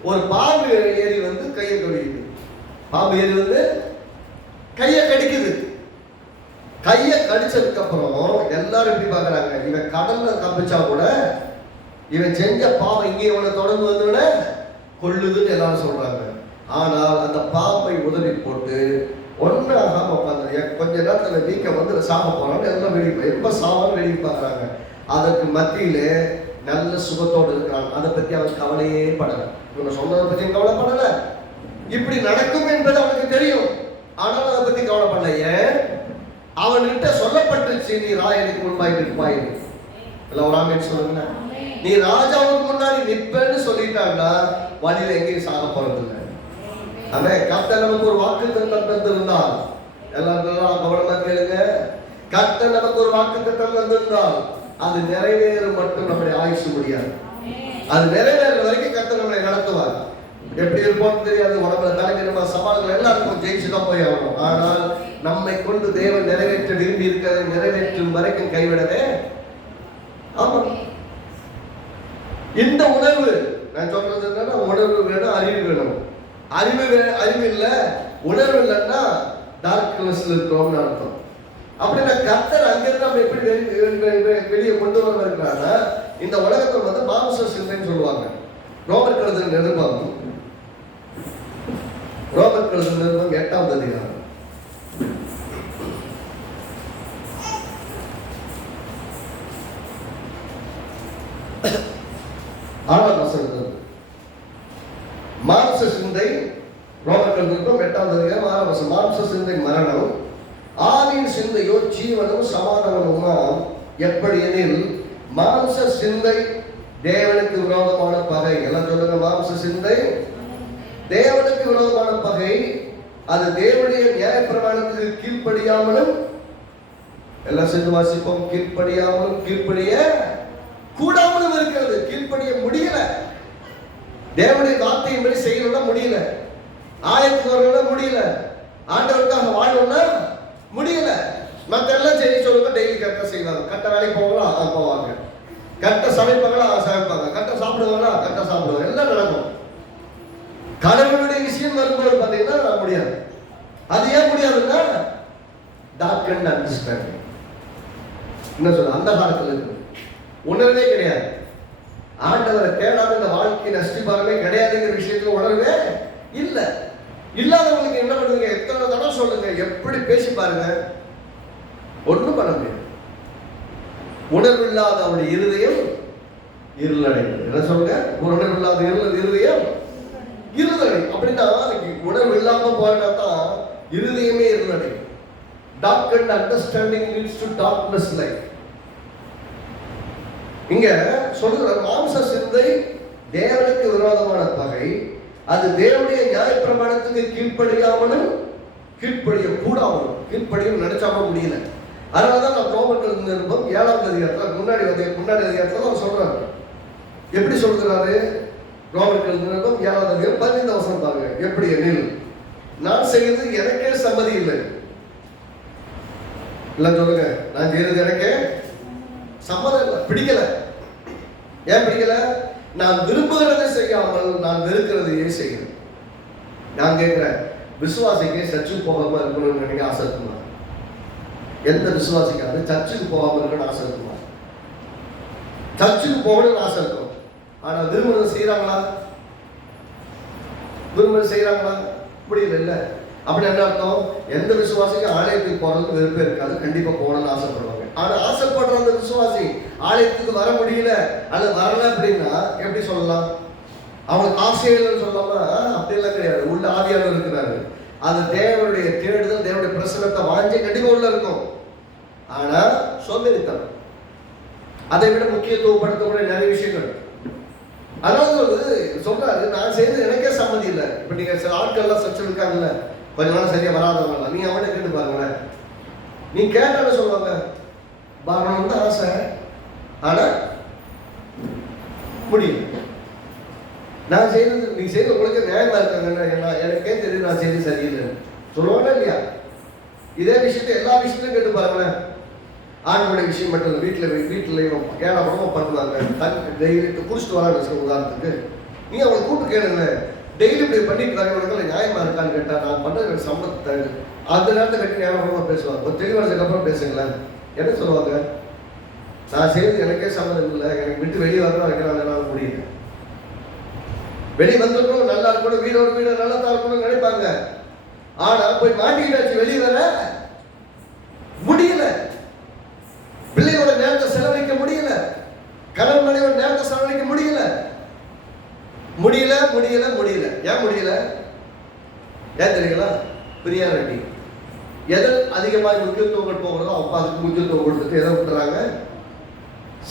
ஒரு பாம்பு ஏறி வந்து கையை கடிக்குது. பாம்பு ஏறி வந்து கையை கடிக்குது. கையை கடிச்சதுக்கு அப்புறம் எல்லாரும் எப்படி பாக்குறாங்க, இவன் கடல்ல தப்பிச்சா கூட இவன் செஞ்ச பாவம் இங்கே இவனை தொடர்ந்து வந்தோட கொள்ளுதுன்னு எல்லாரும் சொல்றாங்க. ஆனால் அந்த பாம்பை உதவி போட்டு ஒன்றாகாம உட்காந்து கொஞ்ச நேரத்துல வீக்கம் வந்து சாக போறான்னு எல்லாம் வெடிப்பா, எப்ப சாவான்னு வெடி பார்க்கறாங்க. அதற்கு மத்தியிலே நல்ல சுகத்தோடு இருக்கிறான். அதை பத்தி அவன் கவலையே படல. இவங்க சொன்னதை பத்தி கவலைப்படல. இப்படி நடக்கும் என்பது அவனுக்கு தெரியும், ஆனால் அதை பத்தி கவலைப்படல. ஏன்? அவன்கிட்ட சொல்லப்பட்டுச்சு, நீ ராயனுக்கு முன்பாய் நிற்பாய். எல்லாம் ஒரு ஆமென் சொல்லுங்க. நீ ராஜாவுக்கு முன்னாடி நிற்பேன்னு சொல்லிட்டாங்கன்னா வழியில எங்கேயும் சாக போறது இல்லை. அவன் கர்த்தர் நமக்கு ஒரு வாக்குத்தத்தம் தந்திருந்தால், எல்லாரும் கவனமா கேளுங்க, கர்த்தர் நமக்கு ஒரு வாக்குத்தத்தம் தந்திருந்தால் அது நிறைவேறும் மட்டும் நம்முடைய ஆயுசு முடியாது. அது நிறைவேற வரைக்கும் கர்த்தர் நம்மளை நடத்துவார். எப்படி இருப்போம் தெரியாது, உடம்புல தலைமையில சவால்கள் எல்லாருக்கும் ஜெயிச்சுதான் போய் ஆகணும். ஆனால் நம்மை கொண்டு தேவன் நிறைவேற்ற விரும்பி இருக்கிறதை நிறைவேற்றும் வரைக்கும் கைவிடவே. ஆமா, இந்த உணர்வு நான் சொல்றது என்னன்னா, உணர்வு வேணும், அறிவு வேணும். அறிவு இல்ல, உணர்வு இல்லைன்னா டார்க்னஸ்ல இருக்கிறோம்னு அர்த்தம். அப்படின்னா கர்த்தர் அங்கிருந்து நம்ம எப்படி வெளியே கொண்டு வர இருக்கிறாங்கன்னா, இந்த உலகத்தில் வந்து மாம்ச சிந்தைன்னு சொல்லுவாங்க. ரோமர் கழுதல் நிருபம் 8ஆம் அதிகாரம் 6ஆம் வசனம். மாம்ச சிந்தை, ரோமர் கழுதல் 8ஆம் அதிகாரம் 6ஆம் வசனம். மாம்ச சிந்தை மரணம், ஆவியின் சிந்தையோ ஜீவனும் சமாதானமுமா. எப்படி எனில் மாம்ச சிந்தை தேவனுக்கு விரோதமான பகை. எல்லாம் சொல்லுங்க, மாம்ச சிந்தை தேவனுக்கு விரோதமான பகை. அது தேவனுடைய நியாயப்பிரமாணத்துக்கு கீழ்ப்படியாமலும், எல்லாம் சேர்ந்து வாசிப்போம், கீழ்ப்படியாமலும் கீழ்ப்படிய கூடாமலும் இருக்கிறது. கீழ்ப்படிய முடியல, தேவனுடைய வார்த்தையின்படி செய்யணும்னா முடியல, ஆயத்துக்கு வரணும்னா முடியல, ஆண்டவருக்காக வாழணும்னா முடியல. மற்ற எல்லாம் செய்ய சொல்லுங்க, டெய்லி கரெக்டா செய்வாங்க. கரெக்டா வேலைக்கு போவாங்களா போவாங்க, கரெக்டா சமைப்பாங்களா சமைப்பாங்க, கரெக்டா சாப்பிடுவாங்களா கரெக்டா சாப்பிடுவாங்க, எல்லாம் நடக்கும். கடவுளுடைய விஷயம் வரும்போது பார்த்தீங்கன்னா முடியாது. அது ஏன் முடியாதுன்னா டார்க் அண்ட் அண்டர்ஸ்டாண்டிங். என்ன சொல்ல, அந்த காலத்துல இருக்கு, உணர்வே கிடையாது. ஆண்டவரை தேடாத இந்த வாழ்க்கை நஷ்டிபாரமே கிடையாதுங்கிற விஷயத்துல உணர்வே இல்லை. இல்லாதவங்களுக்கு என்ன பண்ணுவீங்க? எத்தனை தடவை சொல்லுங்க, எப்படி பேசி பாருங்க, ஒன்றும் பண்ண முடியாது. உணர்வு இல்லாத அவருடைய இருதயம் இருளடைந்தது. என்ன சொல்லுங்க? உணர்வு இல்லாத இருதயம் இருளடை. அப்படின்னா உணர்வு இல்லாம போனா தான் இருதயமே இருளடை. Dark and understanding leads to darkness life. இங்க சொல்ற மாம்ச சிந்தை தேவனுக்கு விரோதமான பகை. அது தேவனுடைய நியாயப்பிரமாணத்துக்கு கீழ்ப்படியாமலும் கீழ்ப்படிய கூடாமலும் கீழ்ப்படியும் நினைச்சாம முடியல. அதனாலதான் நான் ரோமர்கள் நிருபம் 7ஆம் அதிகாரத்துல முன்னாடி அதிகாரத்துல அவர் சொல்றாரு. எப்படி சொல்கிறாரு? ரோமர்கள் நிருபம் 7ஆம் அதிகாரம் 15ஆம் வசனம் பாருங்க. எப்படி எனில் நான் செய்வது எனக்கே சம்மதி இல்லை. இல்ல சொல்லுங்க, நான் செய்யறது எனக்கே சம்மதம் இல்லை, பிடிக்கல. ஏன் பிடிக்கல? நான் விரும்புகிறதை செய்யாமல் நான் வெறுக்கிறதையே செய்கிறேன். நான் கேட்கிறேன், விசுவாசிக்கு சர்ச்சுக்கு போகாம இருக்கணும்னு நினைக்க ஆசை இருக்குமா? எந்த விசுவாசிக்காவது சர்ச்சுக்கு போகாம இருக்கணும்னு ஆசை இருக்குமா? சர்ச்சுக்கு போகணும்னு ஆசை இருக்கும். ஆனா விரும்புறது செய்யறாங்களா? விரும்புறது செய்யறாங்களா? முடியல. இல்ல அப்படி என்ன அர்த்தம்? எந்த விசுவாசிக்கும் ஆலயத்துக்கு போறதுக்கு விருப்பம் இருக்காது, கண்டிப்பா போகணும்னு ஆசைப்படுவாங்க. ஆனா ஆசைப்படுற அந்த விசுவாசி ஆலயத்துக்கு வர முடியல அல்லது வரல அப்படின்னா எப்படி சொல்லலாம்? அவனுக்கு ஆசையே இல்லைன்னு சொல்லலாமா? அப்படிலாம் கிடையாது. உள்ள ஆவியானவர் இருக்கிறாரு. அது தேவனுடைய தேடுதல், தேவனுடைய பிரசனத்தை வாஞ்சி கண்டிப்பா உள்ள இருக்கும். ஆனா சோம்பேறித்தனம், அதை விட முக்கியத்துவப்படுத்தக்கூடிய நிறைய விஷயங்கள். அதனால சொல்றாரு, நான் செய்யறது எனக்கே சம்மதி இல்லை. இப்ப நீங்க சில ஆட்கள்லாம் சர்ச்சை இருக்காங்கல்ல, கொஞ்ச நாள் சரியா வராதவங்க, நீ அவனை கேட்டு பாருங்களேன். நீ கேட்டாலும் சொல்லுவாங்க, வரணும்னு தான் ஆசை, ஆனா முடியும். நான் செய்யறது நீ செய்யறது உங்களுக்கு நியாயமா இருக்காங்க, எனக்கே தெரியும் நான் செய்யறது சரியில்லை சொல்லுவாங்க இல்லையா? இதே விஷயத்தை எல்லா விஷயத்தையும் கேட்டு பாருங்களேன். ஆண்களுடைய விஷயம் மட்டும் இல்லை, வீட்டில் ஏழை உடம்பு பண்ணுவாங்க, டெய்லி குடிச்சிட்டு வராங்க. உதாரணத்துக்கு நீ அவங்களை கூப்பிட்டு கேளுங்க, டெய்லி இப்படி பண்ணிட்டு வரவங்களுக்கு நியாயமா இருக்கான்னு கேட்டா, நான் பண்றது சம்பளத்தை அந்த நேரத்தை கட்டி நியாயமா பேசுவாங்க. ஒரு தெளிவானதுக்கு அப்புறம் பேசுங்களேன். என்ன சொல்லுவாங்க? நான் செய்யறது எனக்கே சம்மதம் இல்லை, எனக்கு விட்டு வெளியே வரணும், வைக்கிறாங்க, முடியல. வெளியே வந்துடணும், நல்லா இருக்கணும், வீடு நல்லா தான் இருக்கணும்னு நினைப்பாங்க. ஆனா போய் மாட்டிக்கிட்டாச்சு, வெளியே வர முடியல. பிள்ளையோட நேரத்தை செலவழிக்க முடியல, கணவன் மனைவியோட நேரத்தை செலவழிக்க முடியல. ஏன் முடியல? ஏன் தெரியுங்களா? பிரியாரிட்டி. எதில் அதிகமாக முக்கியத்துவம் போகிறதோ அப்போ அதுக்கு முக்கியத்துவம் கொடுத்துட்டு எதை விட்டுறாங்க?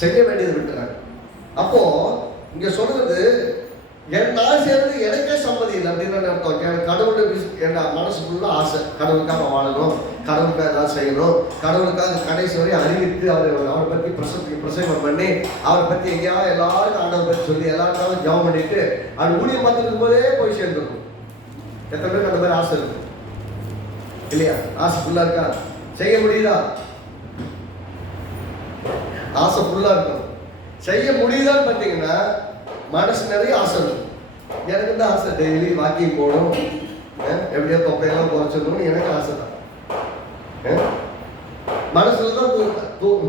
செய்ய வேண்டியதை விட்டுறாங்க. அப்போ இங்க சொல்றது, நான் செய்யறது எனக்கே சம்மதி இல்லை அப்படின்னு அர்த்தம். கடவுளுடைய என் மனசுக்குள்ள ஆசை, கடவுளுக்காக வாழணும், கடவுளுக்காக ஏதாவது செய்யணும், கடவுளுக்காக கடைசி வரை அறிவித்து அவரை பற்றி பிரசங்கம் பண்ணி அவரை பற்றி எங்கேயாவது எல்லாருக்கும் ஆண்டவரை பற்றி சொல்லி எல்லாருக்காவது ஜெபம் பண்ணிட்டு அது ஊழியம் பார்த்துட்டு இருக்கும்போதே போய் சேர்ந்துருக்கும். எத்தனை பேருக்கு அந்த மாதிரி ஆசை இருக்கும் இல்லையா? ஆசை ஃபுல்லா இருக்கா? செய்ய முடியுதா? ஆசை ஃபுல்லா இருக்கும். செய்ய முடியுதான்னு பார்த்தீங்கன்னா மனசு நிறைய ஆசை இருக்கும். எனக்கு தான் ஆசை, டெய்லி வாக்கிங் போகணும், எப்படியோ தொப்பையெல்லாம் குறைச்சிடணும்னு எனக்கு ஆசை தான். மனசுல தான்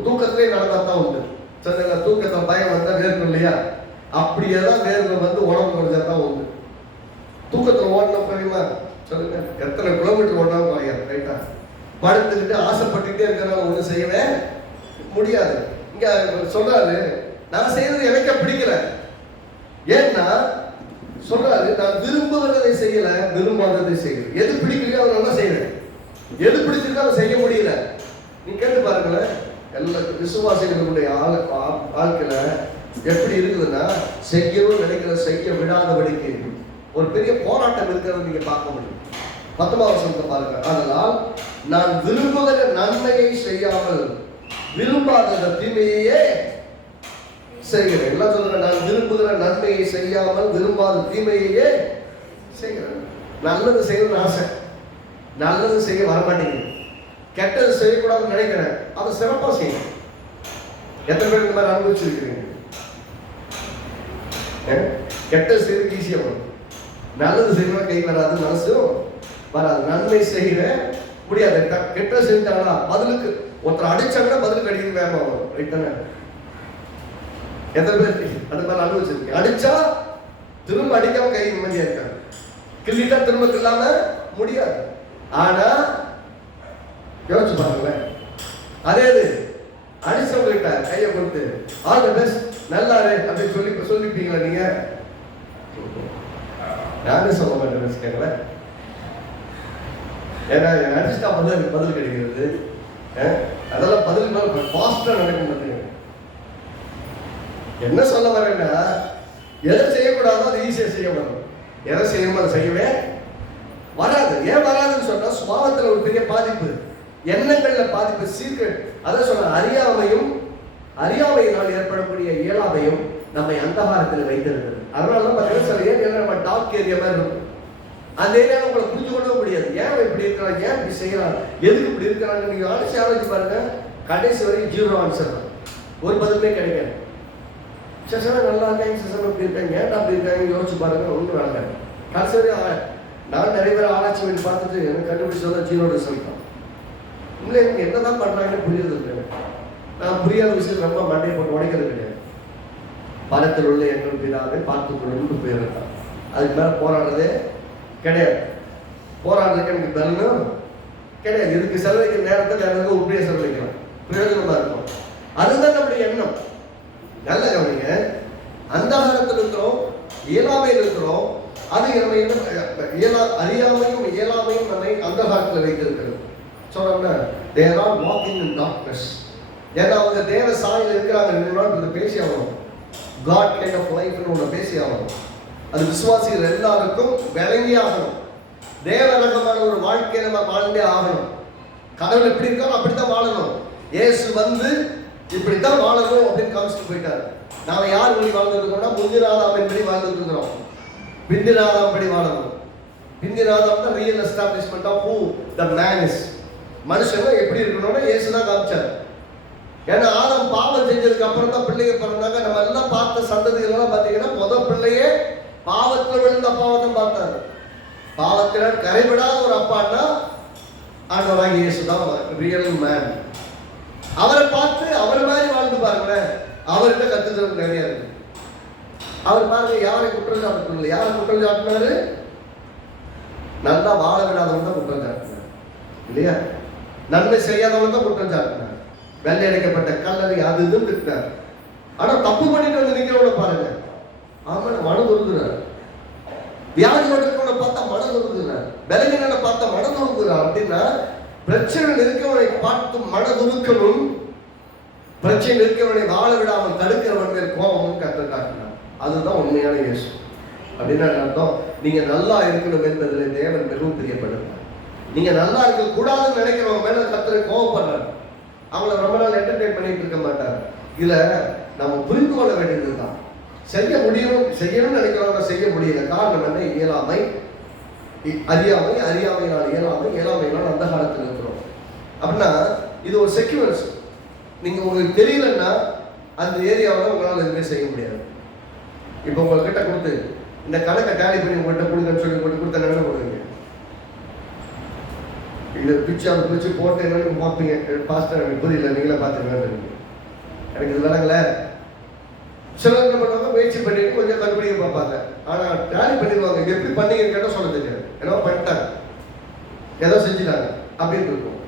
தூக்கத்திலே நடந்தா தான் உண்டு. சொன்ன தூக்கத்தை பயம் வந்தா வேர்க்கும் இல்லையா? அப்படியே தான் வேர்வை வந்து உடம்பு குறைஞ்சா தான் உண்டு. தூக்கத்தில் ஓடணும் குறையுமா? சொல்லுங்க, எத்தனை கிலோமீட்டர் ஓடணும் குறையாது. ரைட்டா? படுத்துக்கிட்டு ஆசைப்பட்டுக்கிட்டே இருக்கிறனால ஒன்றும் செய்யவே முடியாது. இங்க சொல்றாரு, நான் செய்யறது எனக்கே பிடிக்கல. ஏன்னா சொல்றாரு, நான் விரும்புவதை செய்யல, விரும்பாததை செய்யல. எது பிடிக்கலையோ அதை நல்லா செய்யறேன், எது பிடிச்சிருக்கோ அதை செய்ய முடியல. நீ கேட்டு பாருங்களேன், எல்லா விசுவாசிகளுடைய வாழ்க்கையில எப்படி இருக்குதுன்னா, செய்யவும் நினைக்கிற செய்ய விடாதபடிக்கு ஒரு பெரிய போராட்டம் இருக்கிறத நீங்க பார்க்க முடியும். 10ஆம் வசனத்தை பாருங்க. அதனால் நான் விரும்புகிற நன்மையை செய்யாமல் விரும்பாத தீமையே செய்கிறேன். எல்லாம் சொல்றேன், நான் விரும்புகிற நன்மையை செய்யாமல் விரும்பாத தீமையே செய்கிறேன். நல்லது செய்யணும்னு ஆசை, நல்லது செய்ய வரமாட்டேங்குது. கெட்டது செய்யக்கூடாதுன்னு நினைக்கிறேன், அதை சிறப்பாக செய்யும். எத்தனை பேர் இந்த மாதிரி அனுபவிச்சிருக்கிறீங்க? கெட்டது செய்யறதுக்கு ஈஸியாக வரும், நல்லது செய்யணும் கை வராது, மனசும் வராது. நன்மை செய்கிற முடியாது. கெட்டது செஞ்சாங்களா பதிலுக்கு ஒருத்தர் அடிச்சாங்கன்னா பதிலுக்கு அடிக்கிறது வேகமாக வரும். ரைட் தானே? எத்தனை பேர் அந்த மாதிரி அனுபவிச்சிருக்கு? அடிச்சா திரும்ப அடிக்காம கை நிம்மதியா இருக்காங்க, கிள்ளிட்டா திரும்ப கிள்ளாம முடியாது. ஆனா யோசிச்சு பாருங்களேன், அதே இது அடிச்சவங்கிட்ட கையை கொடுத்து ஆல் தி பெஸ்ட் நல்லா அப்படின்னு சொல்லிப்பீங்களா நீங்க? யாரும் சொல்ல மாட்டேன்னு வச்சுக்கோங்களேன். ஏன்னா அடிச்சுட்டா பதில் கிடைக்கிறது. அதெல்லாம் பதில் மேல ஃபாஸ்டா நடக்க மாட்டேங்க. என்ன சொல்ல வரேன்னா, எதை செய்யக்கூடாதோ அதை ஈஸியா செய்ய வரும், எதை செய்யணுமோ அதை செய்யவே வராது. ஏன் வராதுன்னு சொன்னா, சுபாவத்தில் ஒரு பெரிய பாதிப்பு, எண்ணங்கள்ல பாதிப்பு, சீக்கிரம். அதை சொன்ன அறியாமையினால் ஏற்படக்கூடிய இயலாமையும் நம்மை அந்தகாரத்தில் வைத்திருக்கிறது. அதனாலதான் பார்த்தீங்கன்னா சில ஏரியாவில் நம்ம டார்க் ஏரியா மாதிரி இருக்கும். அந்த ஏரியாவில் உங்களை புரிஞ்சு கொள்ள முடியாது. ஏன் இப்படி இருக்கிறாங்க, ஏன் இப்படி செய்யறாங்க, எதுக்கு இப்படி இருக்கிறாங்க, நீங்க ஆலோசி பாருங்க. கடைசி வரைக்கும் 0 ஆன்சர் தான், ஒரு பதிலுமே கிடைக்காது. சில நல்லா இருக்காங்க, சில இப்படி இருக்காங்க, ஏன் அப்படி இருக்காங்க யோசிச்சு பாருங்க, ஒன்றும் வேண்டாம். கடைசி வரையும் நான் நிறைய பேர் ஆராய்ச்சி பண்ணி பார்த்துட்டு எனக்கு கண்டுபிடிச்சதான் 0 ரிசல்ட் தான். இல்லை எனக்கு என்னதான் பண்றாங்கன்னு புரியுது இல்லை. நான் புரியாத விஷயம் ரொம்ப மண்டையை போட்டு உடைக்கிறது கிடையாது. பணத்தில் உள்ள எங்கள் பிதாவை பார்த்து கொண்டு போயிருந்தான். அதுக்கு மேலே போராடுறதே கிடையாது. போராடுறதுக்கு எனக்கு பலனும் கிடையாது. இதுக்கு செலவழிக்கிற நேரத்தில் எனக்கு உண்மையை செலவழிக்கலாம், பிரயோஜனமா இருக்கும். அதுதான் நம்முடைய எண்ணம். நல்ல கவனிங்க, அந்தகாரத்தில் இருக்கிறோம், இயலாமையில் இருக்கிறோம். அது அறியாமையும் இயலாமையும் நம்மை அந்தகாரத்தில் வைத்திருக்கிறது. சொன்னோம்னா they are all walking in darkness. ஏன்னா அவங்க தேவ சாயலில் இருக்கிறாங்க. பேசி ஆகணும், காட் கைண்ட் ஆஃப் லைஃப்னு ஒன்று பேசி ஆகணும். அது விசுவாசிகள் எல்லாருக்கும் விளங்கி ஆகணும். தேவரகமான ஒரு வாழ்க்கையை நம்ம வாழ்ந்தே ஆகணும். கடவுள் எப்படி இருக்காரோ அப்படித்தான் வாழணும். இயேசு வந்து இப்படித்தான் வாழணும் அப்படின்னு காமிச்சிட்டு போயிட்டாரு. நாம யார் வழி வாழ்ந்துட்டு இருக்கோம்னா, முந்தினாதாம் படி வாழ்ந்துட்டு இருக்கிறோம். பிந்தினாதாம் படி வாழணும். பிந்தினாதாம் தான் real establishment of who the man is. மனுஷன் எப்படி இருக்கணும்னா இயேசு தான் காமிச்சார். ஏன்னா ஆதாம் பாவம் செஞ்சதுக்கு அப்புறம் தான் பிள்ளைங்க பிறந்தாங்க. நம்ம எல்லாம் பார்த்த சந்ததிகள் எல்லாம் பார்த்தீங்கன்னா, முதல் பிள்ளையே பாவத்தில் விழுந்த அப்பாவை தான் பார்த்தாரு. பாவத்தினால் கரைவிடாத ஒரு அப்பான்னா ஆண்டவராக இயேசு தான் ரியல் மேன். அவரை பார்த்து அவர் மாதிரி வாழ்ந்து பாருங்களேன். அவர்கிட்ட கத்துக்கிறது நிறைய இருக்கு. அவர் பாருங்க, யாரை குற்றம் சாட்டினாரு? யாரை குற்றம் சாட்டினாரு? நல்லா வாழ விடாதவன் தான் குற்றம் சாட்டினார் இல்லையா? நன்மை செய்யாதவன் தான் குற்றம் சாட்டினார். வெள்ளை அடைக்கப்பட்ட கல்லறை அது இதுன்னு இருக்கிறார். ஆனா தப்பு பண்ணிட்டு வந்து நிக்கிறவன பாருங்க, ஆமா மனம் உருகுறார். வியாதி எடுக்கிறவனை பார்த்தா மனம் உருகுறார். விலங்கின பார்த்தா மனம் உருகுறார். அப்படின்னா பிரச்சனை இருக்கவனை பார்த்து மனதுருக்கணும், பிரச்சனை இருக்கவனை வாழ விடாமல் தடுக்கிறவன் மேல் கோபமும் கற்றுக்காட்டினார். அதுதான் உண்மையான இயேசு. அப்படின்னா அர்த்தம், நீங்க நல்லா இருக்கணும் என்பதில் தேவன் மிகவும் பிரியப்படுறார். நீங்க நல்லா இருக்க கூடாதுன்னு நினைக்கிறவங்க மேல கர்த்தர் கோபப்படுறார். அவங்கள ரொம்ப நாள் என்டர்டெயின் பண்ணிட்டு இருக்க மாட்டார். இதுல நம்ம புரிந்து கொள்ள வேண்டியதுதான், செய்ய முடியும், செய்யணும்னு நினைக்கிறவங்க செய்ய முடியல. காரணம் என்ன? இயலாமை, அறியாமை, அறியாமையினால் இயலாமை, இயலாமையினால் அந்த காலத்தில் இருக்கிறோம். அப்படின்னா இது ஒரு செக்யூரன்ஸ். நீங்க உங்களுக்கு தெரியலன்னா அந்த ஏரியாவில் உங்களால் எதுவுமே செய்ய முடியாது. இப்போ உங்ககிட்ட கொடுத்து இந்த கணக்கை டேலி பண்ணி உங்கள்கிட்ட கொடுங்கன்னு சொல்லி போட்டு கொடுத்த என்ன கொடுங்க, இல்லை பிச்சு அதை பிடிச்சி போட்டு என்னன்னு பார்ப்பீங்க. பாஸ்டர் எனக்கு புரியல, நீங்களே பார்த்துருக்கேன், எனக்கு இது வரங்கள. சிலர் என்ன பண்ணுவாங்க, முயற்சி பண்ணிட்டு கொஞ்சம் கண்டுபிடிக்க பார்ப்பாங்க. ஆனால் டேலி பண்ணிடுவாங்க. இது எப்படி பண்ணீங்கன்னு கேட்டால் சொல்ல தெரியாது. ஏன்னா பண்ணிட்டாங்க, ஏதோ செஞ்சுட்டாங்க அப்படின்னு இருக்கும்.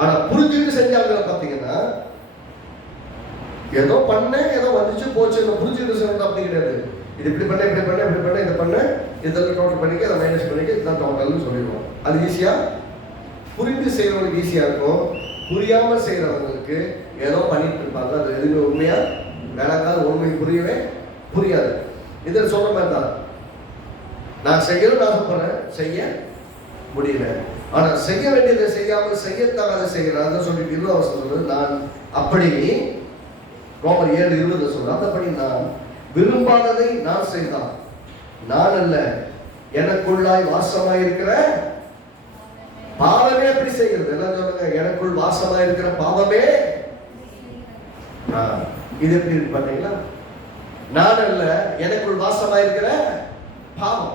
ஆனால் புரிஞ்சுட்டு செஞ்சாங்க பார்த்தீங்கன்னா, ஏதோ பண்ணேன், ஏதோ வந்துச்சு போச்சு, புரிஞ்சுட்டு சொன்னது அப்படி கிடையாது. இது இப்படி பண்ண, இப்படி பண்ண, இப்படி பண்ண, இதை பண்ண, இதெல்லாம் டோட்டல் பண்ணிக்க, அதை மைனஸ் பண்ணிக்க, இதுதான் டோட்டல்னு சொல்லிடுவோம். அது ஈஸியாக புரிந்து செய்கிறவங்களுக்கு ஈஸியாக இருக்கும். புரியாமல் செய்கிறவங்களுக்கு ஏதோ பண்ணிட்டு இருப்பாங்க. அது எதுவுமே உண்மையா வேலைக்காக உண்மை புரியவே புரியாது. இதில் சொல்ற மாதிரி தான், நான் செய்யணும்னு ஆசைப்படுறேன், செய்ய முடியல. ஆனால் செய்ய வேண்டியதை செய்யாமல் செய்யத்தகாத செய்கிறேன். அதை சொல்லிட்டு 20 சொல்றது, நான் அப்படி ரோமர் 7:20 சொல்றேன், அந்தபடி நான் விரும்பாததை நான் செய்தான், நான் அல்ல எனக்குள்ளாய் வாசமாயிருக்கிற பாவமே அப்படி செய்கிறது. எல்லாம் சொல்லுங்க, எனக்குள் வாசமாயிருக்கிற பாவமே. இது எப்படி இருக்கு பாத்தீங்களா? நான் அல்ல எனக்குள் வாசமாயிருக்கிற பாவம்.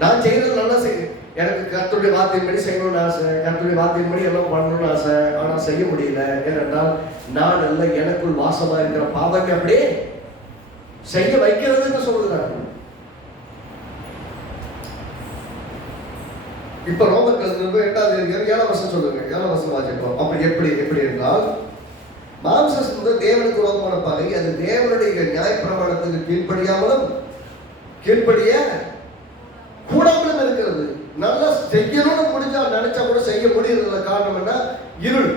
நான் செய்யறது நல்லா செய்ய, எனக்கு கர்த்தருடைய வார்த்தையின்படி செய்யணும்னு ஆசை, கர்த்தருடைய வார்த்தையின்படி எல்லாம் பண்ணணும்னு ஆசை, ஆனா செய்ய முடியல. ஏனென்றால் நான் அல்ல எனக்குள் வாசமா இருக்கிற பாவமே அப்படியே செய்ய வைக்கிறதுன்னு சொல்லுகிறார். இப்ப ரோமர் 8:7 சொல்லுங்க, 7 வாசிப்போம். அப்படி எப்படி என்றால், மாம்சம் என்பது தேவனுக்கு விரோதமான பாதை. அது தேவனுடைய நியாயப்பிரமாணத்துக்கு கீழ்ப்படிய கூடாமலும் இருக்கிறது. நல்லா செய்யணும்னு முடிஞ்சா நினைச்சா கூட செய்ய முடியறதுல காரணம் என்ன? இருள்.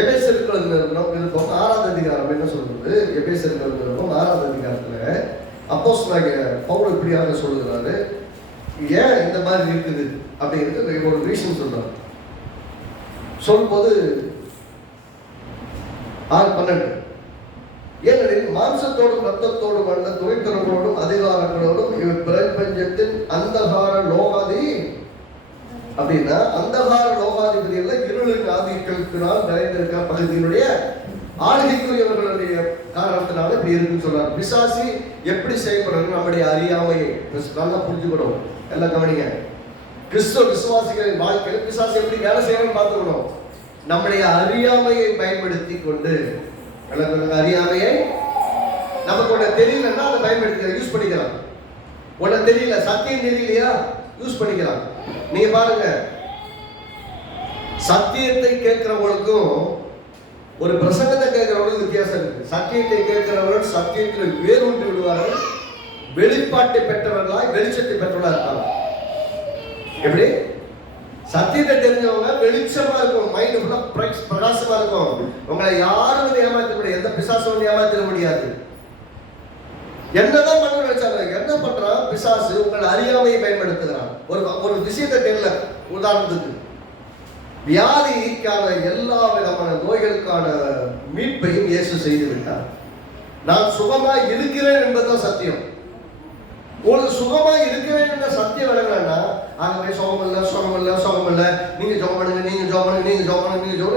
எபேசியர்கள் நிருபம் 6ஆம் அதிகாரம் என்ன சொல்றது? எபேசியர்கள் நிருபம் 6ஆம் அதிகாரத்துல அப்போஸ்தலனாகிய பவுல் இப்படியாக சொல்லுகிறாரு. ஏன் இந்த மாதிரி இருக்குது அப்படிங்கிறது ஒரு ரீசன் சொல்றாரு. சொல்லும்போது 6:12 ஏனெனில் மாம்சத்தோடும் ரத்தத்தோடும் அல்ல, துணைத்தனங்களோடும் அதிகாரங்களோடும் இவர் பிரபஞ்சத்தின் அந்தகார லோகாதி அப்படின்னா அந்தகார லோகாதிபதி அல்ல, இருளின் ஆதிக்கத்தினால் நிறைந்திருக்கிற பகுதியினுடைய ஆளுகைக்குரியவர்களுடைய காரணத்தினால இப்படி இருக்குன்னு சொல்றாரு. பிசாசி எப்படி செயல்படுறது நம்முடைய அறியாமையை நல்லா புரிஞ்சுக்கணும். எல்லாம் கவனிங்க. கிறிஸ்துவ விசுவாசிகளின் வாழ்க்கையில் பிசாசி எப்படி வேலை செய்யணும்னு பார்த்துக்கணும். நம்முடைய அறியாமையை பயன்படுத்தி கொண்டு, அறியாமையை நமக்கு ஒண்ணு தெரியலன்னா அதை பயன்படுத்தி யூஸ் பண்ணிக்கலாம். ஒண்ணு தெரியல, சத்தியம் தெரியலையா, யூஸ் பண்ணிக்கலாம். நீங்க பாருங்க, சத்தியத்தை கேட்கிறவங்களுக்கும் ஒரு பிரசங்கத்தை கேட்கிறவங்களுக்கும் வித்தியாசம் இருக்கு. சத்தியத்தை கேட்கிறவர்கள் சத்தியத்தில் வேரூன்றி விடுவார்கள், வெளிப்பாட்டை பெற்றவர்களாய் வெளிச்சத்தை பெற்றவர்களா இருப்பாங்க. எப்படி? சத்தியத்தை தெரிஞ்சவங்க வெளிச்சமா இருக்கும், மைண்ட் ஃபுல்லா பிரகாசமா இருக்கும். உங்களை யாரும் ஏமாற்ற முடியாது, எந்த பிசாசும் ஏமாற்ற முடியாது. என்னதான் பண்ண நினைச்சாங்க, என்ன பண்றான் பிசாசு? உங்கள் அறியாமையை பயன்படுத்துகிறான். ஒரு விஷயத்தை தெரியல, உதாரணத்துக்கு வியாதிக்கான எல்லா விதமான நோய்களுக்கான மீட்பையும் இயேசு செய்து விட்டார். நான் சுகமா இருக்கிறேன் என்பதுதான் சத்தியம். ஒரு சுகமா இருக்கிறேன் என்ற சத்தியம் விளங்கலன்னா ஆகவே சுகம் இல்லை, நீங்க ஜெபம் பண்ணுங்க,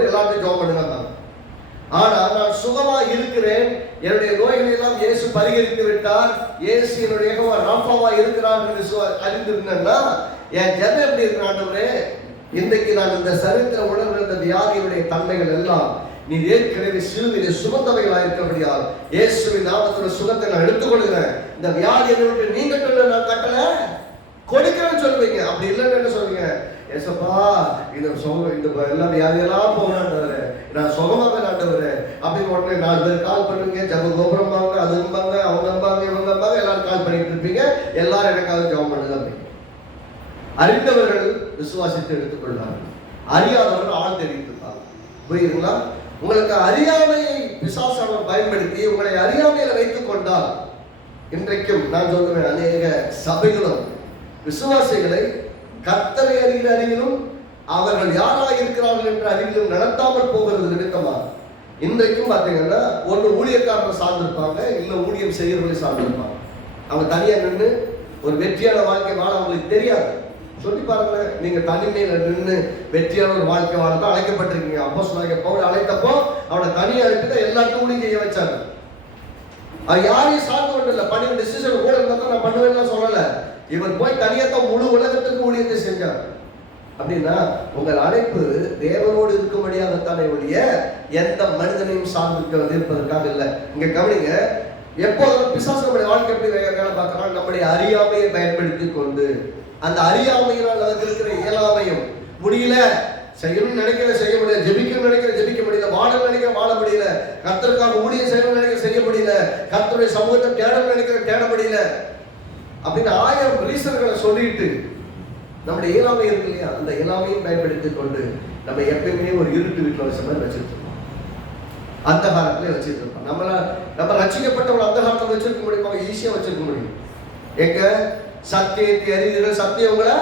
எல்லாத்தையும் ஜெபம் பண்ணுங்க. ஆனா நான் சுகமா இருக்கிறேன், என்னுடைய நோய்களை எல்லாம் இயேசு பரிகரித்து விட்டார், இயேசு என்னுடைய ராஃபாவா இருக்கிறார் என்று அறிந்திருந்தேன்னா என் ஜெபம் எப்படி இருக்கிற ஆண்டவரே, இன்றைக்கு நான் இந்த சரித்திர உணர்வு இந்த வியாதியுடைய தன்மைகள் எல்லாம் நீ ஏற்கனவே சிலுவையிலே சுமந்தவைகளாக இருக்கபடியால் இயேசுவின் நாமத்தில் சுகத்தை நான் எடுத்துக்கொள்கிறேன். இந்த வியாதி என்னை விட்டு நீங்க நான் கட்டல கொடுக்கிறேன்னு சொல்லுவீங்க. அப்படி இல்லைன்னு என்ன சொல்லுவீங்க? ஏசப்பா இந்த எல்லா வியாதியெல்லாம் போகலான்னு நான் சுகமாக நாட்டவரு அப்படின்னு உடனே 4 பேர் கால் பண்ணுவீங்க. ஜப கோபுரம்பாங்க, அதும்பாங்க, அவங்கம்பாங்க, இவங்கம்பாங்க, எல்லாரும் கால் பண்ணிட்டு இருப்பீங்க. எல்லாரும் எனக்காக ஜபம் பண்ணுங்க அப்படின்னு. அறிந்தவர்கள் விசுவாசித்து எடுத்துக்கொள்வார்கள், அறியாதவர்கள் ஆள் தெரிவித்திருப்பாங்க. புரியுதுங்களா? உங்களுக்கு அறியாமையை பிசாசானவர் பயன்படுத்தி உங்களை அறியாமையில வைத்துக் கொண்டால், இன்றைக்கும் நான் சொல்லுவேன், அநேக சபைகளும் விசுவாசிகளை கர்த்தரை அறிகிற அறிவிலும் அவர்கள் யாராக இருக்கிறார்கள் என்ற அறிவிலும் நடத்தாமல் போகிறது நிமித்தமா இன்றைக்கும் பார்த்தீங்கன்னா ஒன்று ஊழியக்காரரை சார்ந்திருப்பாங்க, இல்லை ஊழியம் செய்கிறவர்களை சார்ந்திருப்பாங்க. அவங்க தனியா நின்று ஒரு வெற்றியான வாழ்க்கை வாழ அவங்களுக்கு தெரியாது. சொல்லி பாருங்களேன், நீங்க தனிமையில நின்று வெற்றியான ஒரு வாழ்க்கை வாழத்தான் அழைக்கப்பட்டிருக்கீங்க. அப்போஸ்தலனாகிய பவுல் அழைத்தப்போ அவனை தனியா அழைத்து எல்லாருக்கும் ஊழியம் செய்ய வச்சாங்க. அது யாரையும் சார்ந்து கொண்டு இல்லை, 12 டிசிஷன் கூட இருந்தா நான் பண்ணுவேன்னு சொல்லல. இவர் போய் தனியாத்தான் முழு உலகத்துக்கு ஊழியத்தை செஞ்சார். அப்படின்னா உங்கள் அழைப்பு தேவனோடு இருக்கும்படியாகத்தானே ஒழிய எந்த மனிதனையும் சார்ந்து இருப்பதற்காக இல்லை. இங்க கவனிங்க, எப்போதும் பிசாசு நம்முடைய வாழ்க்கை எப்படி வேலை பார்க்கிறான்? நம்முடைய அறியாமையை பயன்படுத்தி கொண்டு, அந்த அறியாமையினால் நமக்கு இருக்கிற இயலாமையும் முடியல, செய்யணும்னு நினைக்கிற செய்ய முடியல, ஜெபிக்கணும்னு நினைக்கிற ஜெபிக்க முடியல, வாழணும்னு நினைக்கிற வாழ முடியல, கர்த்தருக்காக ஊழியம் செய்யணும்னு நினைக்கிற செய்ய முடியல, கர்த்தருடைய சமூகத்தை தேடணும்னு நினைக்கிற தேட முடியல அப்படின்னு 1000 ரீசன்களை சொல்லிட்டு நம்முடைய இயலாமை இருக்கு இல்லையா, அந்த இயலாமையும் பயன்படுத்தி கொண்டு நம்ம எப்பயுமே ஒரு இருட்டு வீட்டில் வச்ச மாதிரி வச்சிருக்கோம், அந்த காலத்திலே வச்சிருக்கோம். நம்ம ரட்சிக்கப்பட்டவங்க அந்த காலத்தில் வச்சிருக்க முடியுமா? ஈஸியா வச்சிருக்க முடியும். எங்க சத்தியத்தை அறிவீர்கள், சத்தியம் உங்களை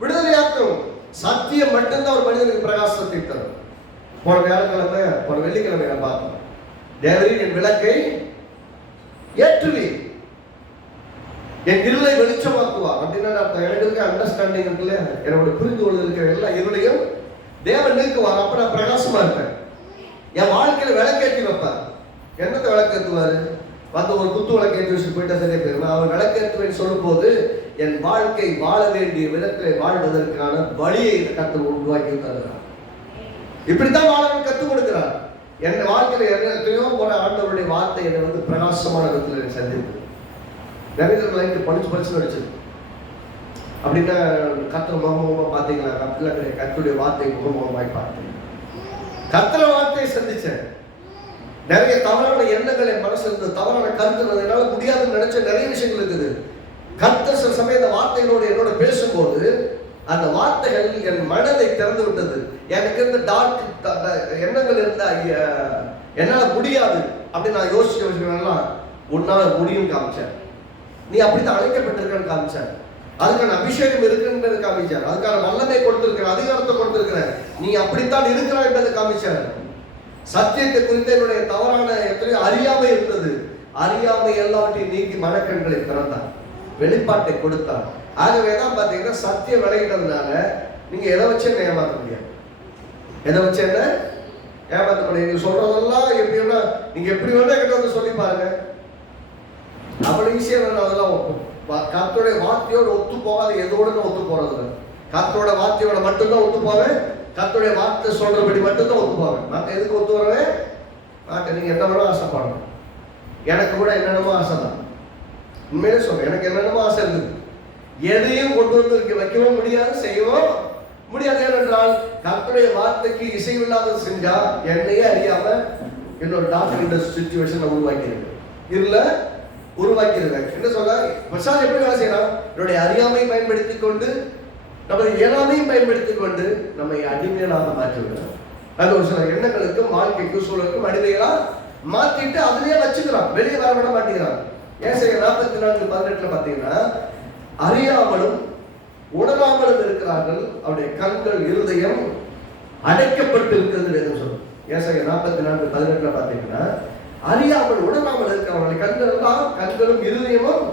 விடுதலையாக்கும். சத்தியம் மட்டும்தான் ஒரு மனிதனுக்கு பிரகாசத்தை தரும். போன வெள்ளிக்கிழமை நான் பார்த்தோம், தேவரீர் என் விளக்கை ஏற்றுவி, என் இருளை வெளிச்சமாக்குவா. அப்படின்னா எனக்கு இருக்க அண்டர்ஸ்டாண்டிங் இருக்குல்ல, என்னோட புரிந்து கொள்வது இருக்கிற எல்லா இருளையும் தேவன் நீக்குவார். அப்ப நான் பிரகாசமா இருப்பேன். என் வாழ்க்கையில விளக்கேற்றி வைப்பார். என்னத்தை விளக்கேற்றுவாரு? வந்து ஒரு குத்து விளக்கு ஏற்றி வச்சு போயிட்டா சரியா போயிடும். அவர் விளக்கேற்றுவேன்னு சொல்லும் போது என் வாழ்க்கை வாழ வேண்டிய விதத்தை வாழ்வதற்கான வழியை கர்த்தர் உருவாக்கி தருகிறார். இப்படித்தான் வாழணும் கற்றுக் கொடுக்கிறார். என் வாழ்க்கையில எத்தனையோ போற ஆண்டவருடைய வார்த்தை என்னை வந்து பிரகாசமான விதத்தில் சந்தித்து நிறைய லைஃப் படிச்சு நடிச்சது. அப்படின்னா கர்த்தர் முகமுகமா பார்த்தீங்களா? கர்த்தருடைய வார்த்தை முகமுகமாய் பார்த்தேன். கர்த்தர் வார்த்தையை சந்திச்சேன். நிறைய தவறான எண்ணங்கள் என் மனசுல இருந்து, தவறான கருத்து, என்னால முடியாதுன்னு நினைச்ச நிறைய விஷயங்கள் இருக்குது. கர்த்தர் சில சமயம் இந்த வார்த்தைகளோடு என்னோட பேசும்போது அந்த வார்த்தைகள் என் மனதை திறந்து விட்டது. எனக்கு இருந்த டார்க் எண்ணங்கள் இருந்தா என்னால முடியாது அப்படின்னு நான் யோசிச்ச விஷயங்கள்லாம் உன்னால முடியும் காமிச்சார். நீ அப்படித்தான் அழைக்கப்பட்டிருக்கன்னு காமிச்சார். அதுக்கான அபிஷேகம் இருக்குன்றது காமிச்சார். அதுக்கான வல்லமை கொடுத்திருக்கிற, அதிகாரத்தை கொடுத்திருக்கிற, நீ அப்படித்தான் இருக்கிறாய் என்பதை காமிச்சார். சத்தியத்தை குறித்த என்னுடைய தவறான எத்தனையோ அறியாமை இருந்தது. அறியாமை எல்லாவற்றையும் நீக்கி மனக்கண்களை திறந்தார், வெளிப்பாட்டை கொடுத்தார். ஆகவேதான் பாத்தீங்கன்னா சத்தியம் விளையிட்டதுனால நீங்க எதை வச்சு என்ன ஏமாற்ற முடியாது. எதை வச்சு என்ன ஏமாற்ற முடியாது. நீங்க சொல்றதெல்லாம் எப்படின்னா நீங்க எப்படி வேணா கிட்ட வந்து சொல்லி பாருங்க, அவ்வளவு ஈஸியா வேணும். அதெல்லாம் கர்த்தருடைய வார்த்தையோட ஒத்து போகாது, எதோட ஒத்து போறது. கர்த்தரோட வார்த்தையோட மட்டும்தான் ஒத்து போவேன். கர்த்தருடைய வார்த்தை சொல்றபடி மட்டும்தான் ஒத்து போவேன். மற்ற எதுக்கு ஒத்து வரவேன் மாட்டேன். நீங்க என்ன வேணும் ஆசைப்படணும். எனக்கு கூட என்னென்னமோ ஆசை தான். உண்மையிலே சொல்றேன், எனக்கு என்னென்னமோ ஆசை இருக்குது. எதையும் கொண்டு வந்து வைக்கவும் முடியாது, செய்யவும் முடியாது. ஏனென்றால் கர்த்தருடைய வார்த்தைக்கு இசைவில்லாத செஞ்சா என்னையே அறியாம என்னோட டாக்டர் சிச்சுவேஷன் உருவாக்கிருக்கு. இதுல உருவாக்கியிருக்காங்க. என்ன சொல்ல பிரசாத் எப்படி வேலை செய்யலாம்? என்னுடைய அறியாமையை பயன்படுத்திக் கொண்டு, நமது இயலாமையும் பயன்படுத்திக் கொண்டு நம்மை அடிமைகளாக மாற்றிவிடுறோம். அது ஒரு சில எண்ணங்களுக்கும் வாழ்க்கைக்கும் சூழலுக்கும் அடிமைகளா மாற்றிட்டு அதுலயே வச்சுக்கிறான், வெளியே வரவிட மாட்டேங்கிறான். ஏசாயா 44:18 பாத்தீங்கன்னா, அறியாமலும் உணராமலும் இருக்கிறார்கள், அவருடைய கண்கள் இருதயம் அடைக்கப்பட்டு இருக்கிறது என்று சொல்லும். ஏசாயா 44:18 பாத்தீங்கன்னா, அறியாமல் உணராமல் இருக்கிறவர்கள் கண்கள் எல்லாம், கண்களும் இருதயமும்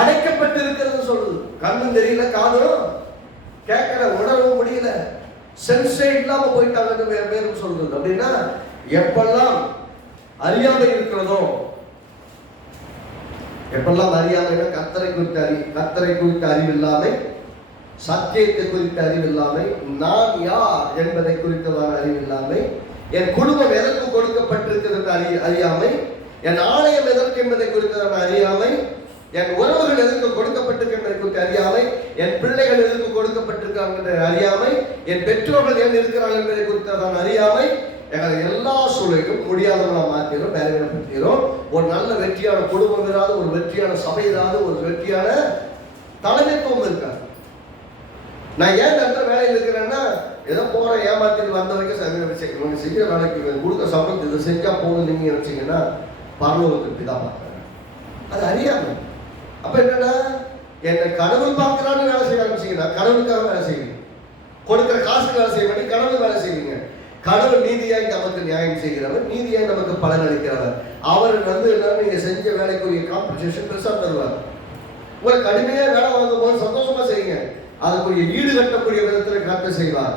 அடைக்கப்பட்டு இருக்கிறது சொல்லுது. கண்ணும் தெரியல, காதும் கேட்கல, உணரவும் முடியல, சென்சே இல்லாம போயிட்டாங்க வேறும் சொல்றது. அப்படின்னா எப்பெல்லாம் அறியாமை இருக்கிறதோ, எப்பெல்லாம் அறியாமைன்னா கர்த்தரை குறித்த அறிவில்லாமை, சத்தியத்தை குறித்த அறிவில்லாமை, நான் யார் என்பதை குறித்ததான அறிவில்லாமை, என் குடும்பம் எதற்கு கொடுக்கப்பட்டிருக்கிறது அறியாமை, என் ஆலயம் எதற்கு என்பதை குறித்ததான அறியாமை, என் உறவுகள் எதற்கு கொடுக்கப்பட்டிருக்கு என்பதை குறித்த அறியாமை, என் பிள்ளைகள் எதற்கு கொடுக்கப்பட்டிருக்காங்க என்ற அறியாமை, என் பெற்றோர்கள் ஏன் இருக்கிறார்கள் என்பதை குறித்ததான அறியாமை, எங்களை எல்லா சூழலும் முடியாதவங்களா மாற்றிடும், பலவீனப்படுத்திடும். ஒரு நல்ல வெற்றியான குடும்பம் இராது, ஒரு வெற்றியான சபை இராது, ஒரு வெற்றியான தலைமைத்துவம் இருக்காது. நான் ஏன் அந்த வேலையில் இருக்கிறேன்னா, ஏதோ போற ஏமாத்திட்டு வந்த வரைக்கும் செய்ய வேலைக்கு கொடுக்க சம்பளம் இதை செஞ்சா போகணும் நீங்க நினைச்சீங்கன்னா பரலோகத்துக்கு தான் பார்க்கறாங்க. அது அறியாமை. அப்ப என்னன்னா, என்ன கடவுள் பார்க்கிறான்னு வேலை செய்ய ஆரம்பிச்சீங்கன்னா கடவுளுக்காக வேலை செய்வீங்க. கொடுக்கிற காசுக்கு வேலை செய்ய வேண்டிய கடவுள் வேலை செய்வீங்க. கடவுள் நீதியாய் நமக்கு நியாயம் செய்கிறவர், நீதியாய் நமக்கு பலன் அளிக்கிறவர். அவர் எல்லாரும் நீங்க செஞ்ச வேலைக்குரிய காம்பன்சேஷன் பெருசா தருவார். உங்களை கடுமையா வேலை வாங்கும் போது சந்தோஷமா செய்யுங்க, அதுக்குரிய ஈடு கட்டக்கூடிய விதத்துல காட்ட செய்வார்.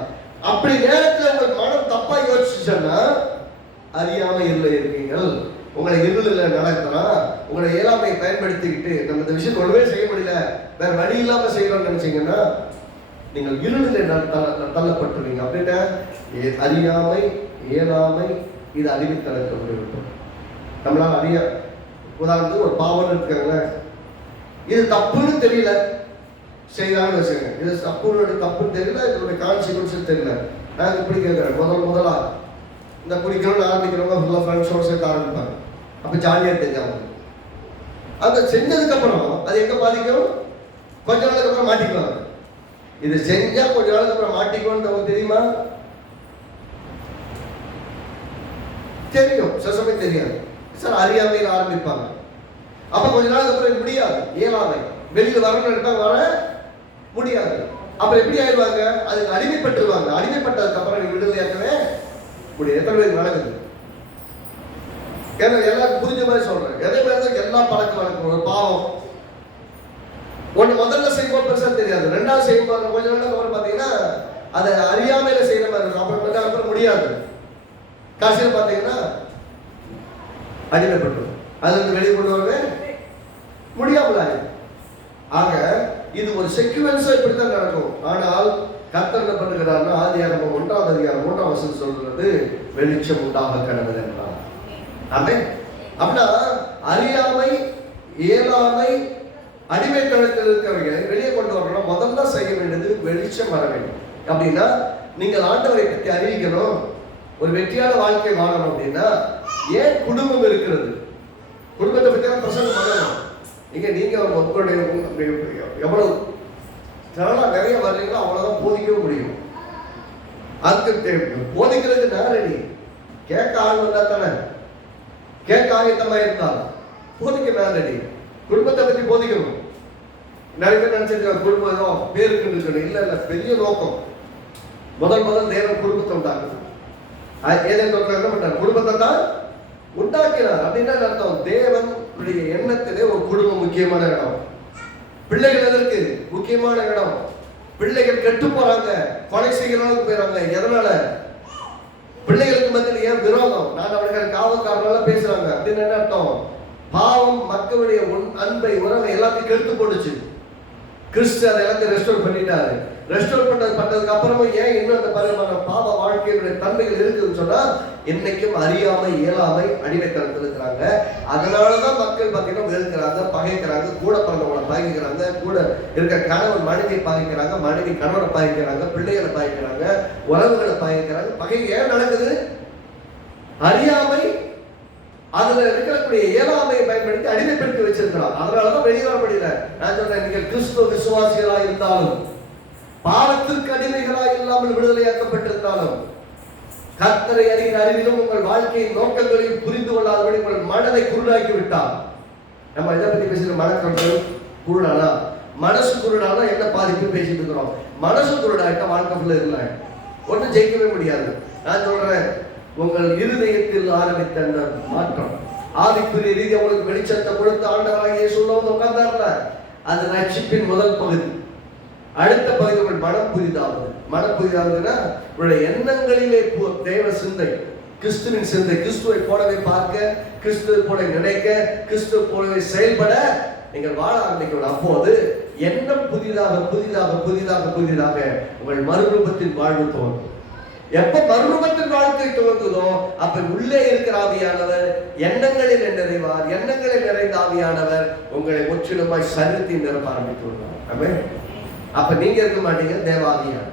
அப்படி நேரத்தில் உங்கள் மனம் தப்பா யோசிச்சுன்னா அறியாம இருளில் இருக்கீங்கள். உங்களை இருளில் நடக்கலாம். உங்களை இயலாமையை பயன்படுத்திக்கிட்டு நம்ம இந்த விஷயம் ஒன்றுமே செய்ய முடியல, வேற வழி இல்லாம செய்யணும்னு நினைச்சீங்கன்னா நீங்கள் இருளில் தள்ளப்பட்டுருவீங்க. அப்படின்னா அறியாமை, இயலாமை, இது அடிமைத்தனத்தை விட்டுவிட்டோம். நம்மளால உதாரணத்துக்கு ஒரு பாவம் இருக்காங்க, இது தப்புன்னு தெரியல செய்தான்னு வச்சுங்க. இது தப்புன்னு தெரியல, இதனுடைய கான்சிக்வன்ஸ் தெரியல. நான் இப்படி கேட்கிறேன், முதலா இந்த குடிக்கணும்னு ஆரம்பிக்கிறவங்க ஃபுல்லாக ஃப்ரெண்ட்ஸோட சேர்த்து ஆரம்பிப்பாங்க. அப்போ ஜாலியாக தெரிஞ்சாங்க. அதை செஞ்சதுக்கு அப்புறம் அது எங்க பாதிக்கும்? கொஞ்ச நாளுக்கு அப்புறம் மாட்டிக்குவாங்க. இது செஞ்சா கொஞ்ச நாளுக்கு அப்புறம் மாட்டிக்குவோன்னு தெரியுமா? தெரியும், சில சமயம் தெரியாது. சார் அறியாமையில் ஆரம்பிப்பாங்க. அப்ப கொஞ்ச நாளுக்கு அப்புறம் முடியாது, இயலாமை, வெளியில் வரணும்னு எடுத்தா வர முடியாது. அப்புறம் எப்படி ஆயிடுவாங்க? அதுக்கு அடிமைப்பட்டுருவாங்க. அடிமைப்பட்டதுக்கு அப்புறம் விடுதலையாக்கவே முடியாது. எத்தனை பேருக்கு நடக்குது? ஏன்னா எல்லாருக்கும் புரிஞ்ச மாதிரி சொல்றேன். எதே மாதிரி எல்லா பழக்க வழக்கம், ஒரு பாவம் ஒன்று முதல்ல செய்யும்போது பெருசா தெரியாது, ரெண்டாவது செய்யும்போது கொஞ்ச நாளுக்கு அப்புறம் பார்த்தீங்கன்னா அதை அறியாமையில செய்யற மாதிரி இருக்கும். அப்புறம் முடியாது. கடைசியில் பார்த்தீங்கன்னா அடிமைப்பட்டு அதுல இருந்து வெளியே கொண்டு வரவே முடியாமல. ஆக இது ஒரு செக்யூவன்ஸா இப்படித்தான் நடக்கும். ஆனால் கர்த்தர் என்ன பண்ணுகிறார்னா, ஆதியாகமம் 1:3 சொல்றது வெளிச்சம் உண்டாக கடவுள் என்றார். ஆமென். அப்படின்னா அறியாமை, இயலாமை, அடிமைத்தனத்தில் இருக்கிறவங்க வெளியே கொண்டு வரணும். முதல்ல செய்ய வேண்டியது வெளிச்சம் வர வேண்டும். அப்படின்னா நீங்கள் ஆண்டவரை பற்றி அறிவிக்கணும், ஒரு வெற்றியான வாழ்க்கை வாழணும். அப்படின்னா ஏன் குடும்பம் இருக்கிறது? குடும்பத்தை பத்தி பிரசங்கம் பண்ணணும். நீங்க உங்களுடைய எவ்வளவு திரளா நிறைய வர்றீங்களோ அவ்வளவுதான் போதிக்கவும் முடியும். அதுக்கு போதிக்கிறதுக்கு நான் ரெடி. கேட்க ஆள் வந்தா தானே, கேட்க ஆயத்தமா இருந்தால் போதிக்க நான் ரெடி. குடும்பத்தை பத்தி போதிக்கணும். நிறைய பேர் நினைச்சிருக்க குடும்பம் பேருக்கு இருக்கணும். இல்ல இல்ல, பெரிய நோக்கம். முதல் தேவன் குடும்பத்தை உண்டாக்குது. ஏதேன் தோட்டத்தில் என்ன பண்றாரு? குடும்பத்தை தான் உண்டாக்கினார். அப்படின்னா அர்த்தம், தேவனுடைய எண்ணத்திலே ஒரு குடும்பம் முக்கியமான இடம். பிள்ளைகள் எதற்கு முக்கியமான இடம்? பிள்ளைகள் கெட்டு போறாங்க, கொலை செய்யறவங்க போயிறாங்க. எதனால? பிள்ளைகளுக்கு மத்தியில் ஏன் விரோதம்? நான் அவர்கள் காவல்காரனால பேசுறாங்க அப்படின்னு என்ன அர்த்தம்? பாவம் மக்களுடைய அன்பை, உறவை எல்லாத்தையும் கெடுத்து போடுச்சு. கிறிஸ்து அதை எல்லாத்தையும் ரெஸ்டோர் பண்ணிட்டாரு. ரெஸ்டோர் பண்ணதுக்கு அப்புறமும் ஏன் இன்னும் அந்த பரிமாண பாவ வாழ்க்கையுடைய தன்மைகள் இருக்குதுன்னு சொன்னா, இன்னைக்கும் அறியாமை, இயலாமை, அடிமைத்தனத்தில் இருக்கிறாங்க. அதனாலதான் மக்கள் பார்த்தீங்கன்னா வெறுக்கிறாங்க, பகைக்கிறாங்க. கூட பிறந்தவங்களை பகைக்கிறாங்க, கூட இருக்க கணவன் மனைவியை பகைக்கிறாங்க, மனைவி கணவனை பகைக்கிறாங்க, பிள்ளைகளை பகைக்கிறாங்க, உறவுகளை பகைக்கிறாங்க. பகை ஏன் நடக்குது? அறியாமை, அதுல இருக்கக்கூடிய இயலாமையை பயன்படுத்தி அடிமைப்படுத்தி வச்சிருக்கிறார். அதனாலதான் வெளியே வர முடியல. நான் சொல்றேன், நீங்கள் கிறிஸ்துவ விசுவாசிகளா இருந்தாலும், பாவத்திற்கு அடிமைகளா இல்லாமல் விடுதலையாக்கப்பட்டிருந்தாலும், கர்த்தரை அறிகிற அறிவிலும் உங்கள் வாழ்க்கையின் நோக்கங்களையும் புரிந்து கொள்ளாதபடி உங்கள் மனதை குருடாக்கி விட்டார். நம்ம இதை பத்தி பேசுறோம். மனக்கண்கள் குருடானா, மனசு குருடானா என்ன பாதிப்பு பேசிட்டு இருக்கிறோம். மனசு குருடாயிட்டா வாழ்க்கை ஃபுல்லா இல்லை, ஒன்றும் ஜெயிக்கவே முடியாது. நான் சொல்றேன், உங்கள் இருதயத்தில் ஆரம்பித்த அந்த மாற்றம், ஆவிக்குரிய ரீதி உங்களுக்கு வெளிச்சத்தை கொடுத்து ஆண்டவராக இயேசு உட்கார்ந்தார்ல, அது ரட்சிப்பின் முதல் பகுதி. அடுத்த பகுதி உங்கள் மனம் புதிதாவது. மனம் புதிதாவதுன்னா உங்களுடைய எண்ணங்களிலே தேவ சிந்தை, கிறிஸ்துவின் சிந்தை, கிறிஸ்துவை போலவே பார்க்க, கிறிஸ்துவை போல நினைக்க, கிறிஸ்துவை போலவே செயல்பட நீங்கள் வாழ ஆரம்பிக்கணும். அப்போது எண்ணம் புதிதாக புதிதாக புதிதாக புதிதாக உங்கள் மறுரூபத்தின் வாழ்வு துவங்கும். எப்ப மறுரூபத்தின் வாழ்க்கை துவங்குதோ அப்ப உள்ளே இருக்கிற ஆவியானவர் எண்ணங்களில் நிறைவார். எண்ணங்களில் நிறைந்த ஆவியானவர் உங்களை முற்றிலுமாய் சரீரத்தை நிரப்ப ஆரம்பித்து விடுவார். அப்ப நீங்க இருக்க மாட்டீங்க, தேவாவியார்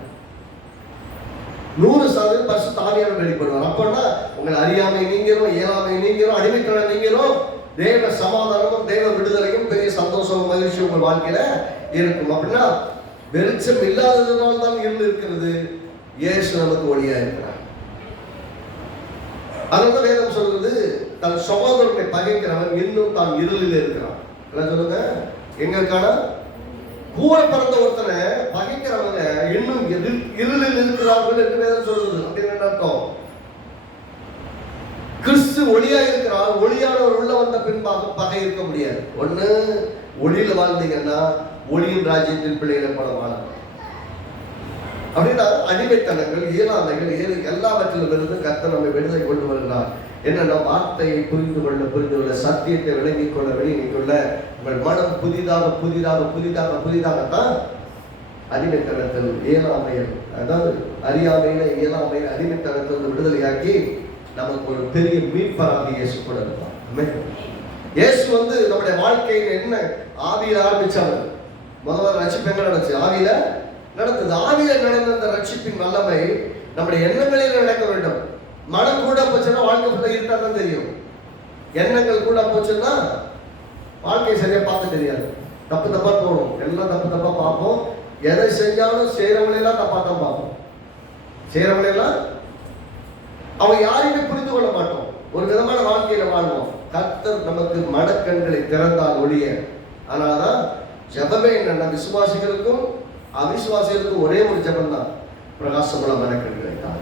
100% பரிசுத்த ஆவியானவர் வெளிப்படுவார். அப்பன்னா உங்கள் அறியாமை நீங்களும், இயலாமை நீங்களும், அடிமைத்தனம் நீங்களும், தேவ சமாதானமும் தேவ விடுதலையும் பெரிய சந்தோஷமும் மகிழ்ச்சி உங்கள் வாழ்க்கையில இருக்கும். அப்படின்னா வெளிச்சம் இல்லாததுனால தான் இருள் இருக்கிறது. இயேசு நமக்கு ஒளியா இருக்கிறார். அதனால வேதம் சொல்றது, தன் சகோதரனை பகைக்கிறவன் இன்னும் தான் இருளில் இருக்கிறான். எல்லாம் சொல்லுங்க, எங்க இருக்கானா? கூட பிறந்த ஒருத்தனை பகைக்கிறவங்க இன்னும் இருளில் இருக்கிறார்கள் என்று வேதம் சொல்றது. அப்படின்னு அர்த்தம், கிறிஸ்து ஒளியா இருக்கிறார். ஒளியானவர் உள்ள வந்த பின்பாக பகை இருக்க முடியாது. ஒண்ணு ஒளியில வாழ்ந்தீங்கன்னா ஒளியின் ராஜ்யத்தின் பிள்ளைகளை போல வாழலாம். அப்படின்னா அடிமைத்தனங்கள், இயலாமைகள் எல்லாவற்றிலும் இருந்து கர்த்தர் நம்மை விடுதலை கொண்டு வருகிறார். என்னன்னா வார்த்தையை புரிந்து கொள்ள, சத்தியத்தை விளங்கிக் கொள்ள உங்கள் மனம் புதிதாக புதிதாக புதிதாக புதிதாகத்தான் அடிமைத்தனத்தில், இயலாமையில், அதாவது அறியாமையில இயலாமையில் அடிமைத்தனத்தில் விடுதலையாக்கி நமக்கு ஒரு பெரிய மீட்பராக இயேசு கூட இருப்பார். இயேசு நம்முடைய வாழ்க்கையில் என்ன ஆவியில ஆரம்பிச்சாரு. முதல்ல ரட்சிப்பு எங்க நடந்துச்சு? ஆவியில நடந்தது. ஆவியில நடந்த அந்த ரட்சிப்பின் வல்லமை நம்முடைய எண்ணங்களில் நடக்க வேண்டும். மனம் கூட போச்சுன்னா வாழ்க்கை ஃபுல்லா இருட்டா தான் தெரியும். எண்ணங்கள் கூட போச்சுன்னா வாழ்க்கை சரியா பார்க்க தெரியாது. தப்பு தப்பா தோணும், எல்லாம் தப்பு தப்பா பார்ப்போம். எதை செஞ்சாலும் செய்யறவங்களெல்லாம் தப்பா தான் பார்ப்போம். செய்யறவங்களெல்லாம் அவங்க யாரையுமே புரிந்து கொள்ள மாட்டோம். ஒரு விதமான வாழ்க்கையில வாழ்வோம். கர்த்தர் நமக்கு மனக்கண்களை திறந்தால் ஒழிய. அதனாலதான் ஜெபமே என்னன்னா, விசுவாசிகளுக்கும் அவிசுவாசிகளுக்கும் ஒரே ஒரு ஜெபம் தான், பிரகாசமுள்ள மனக்கண்களை தான்.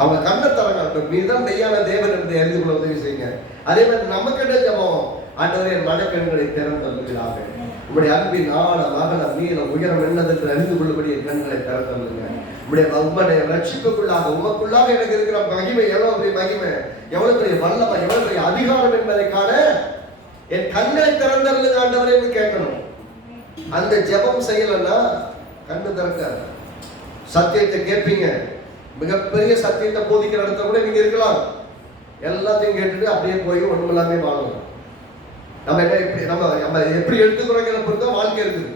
அவங்க கண்ணை தரங்க, நீதான் மெய்யான தேவன் என்று அறிந்து கொள்ள உதவி செய்யுங்க. அதே மாதிரி நமக்கு என்ன ஜெபம்? ஆண்டவரே, என் மனக்கண்களை திறந்தருளுவீராக. உங்களுடைய அன்பின் ஆழம், அகலம், நீளம், உயரம் என்னதென்று அறிந்து கொள்ளும்படி என் கண்களை திறந்தருளுங்க. உங்களுடைய ரட்சிப்புக்குள்ளாக, உமக்குள்ளாக எனக்கு இருக்கிற மகிமை எவ்வளவு பெரிய மகிமை, எவ்வளவு பெரிய வல்லமை, எவ்வளவு பெரிய அதிகாரம் என்பதை காண என் கண்களை திறந்தருளுங்க ஆண்டவரே என்று கேட்கணும். அந்த ஜெபம் செய்யலன்னா கண்ணு திறக்காது. சத்தியத்தை கேட்பீங்க, மிகப்பெரிய சத்தியத்தை போதிக்கிற இடத்துல கூட நீங்க இருக்கலாம். எல்லாத்தையும் கேட்டுட்டு அப்படியே போய் ஒண்ணுமில்லாமே வாழணும். நம்ம என்ன நம்ம எப்படி எடுத்துக்கிறோங்கிற பொறுத்த வாழ்க்கை இருக்குது.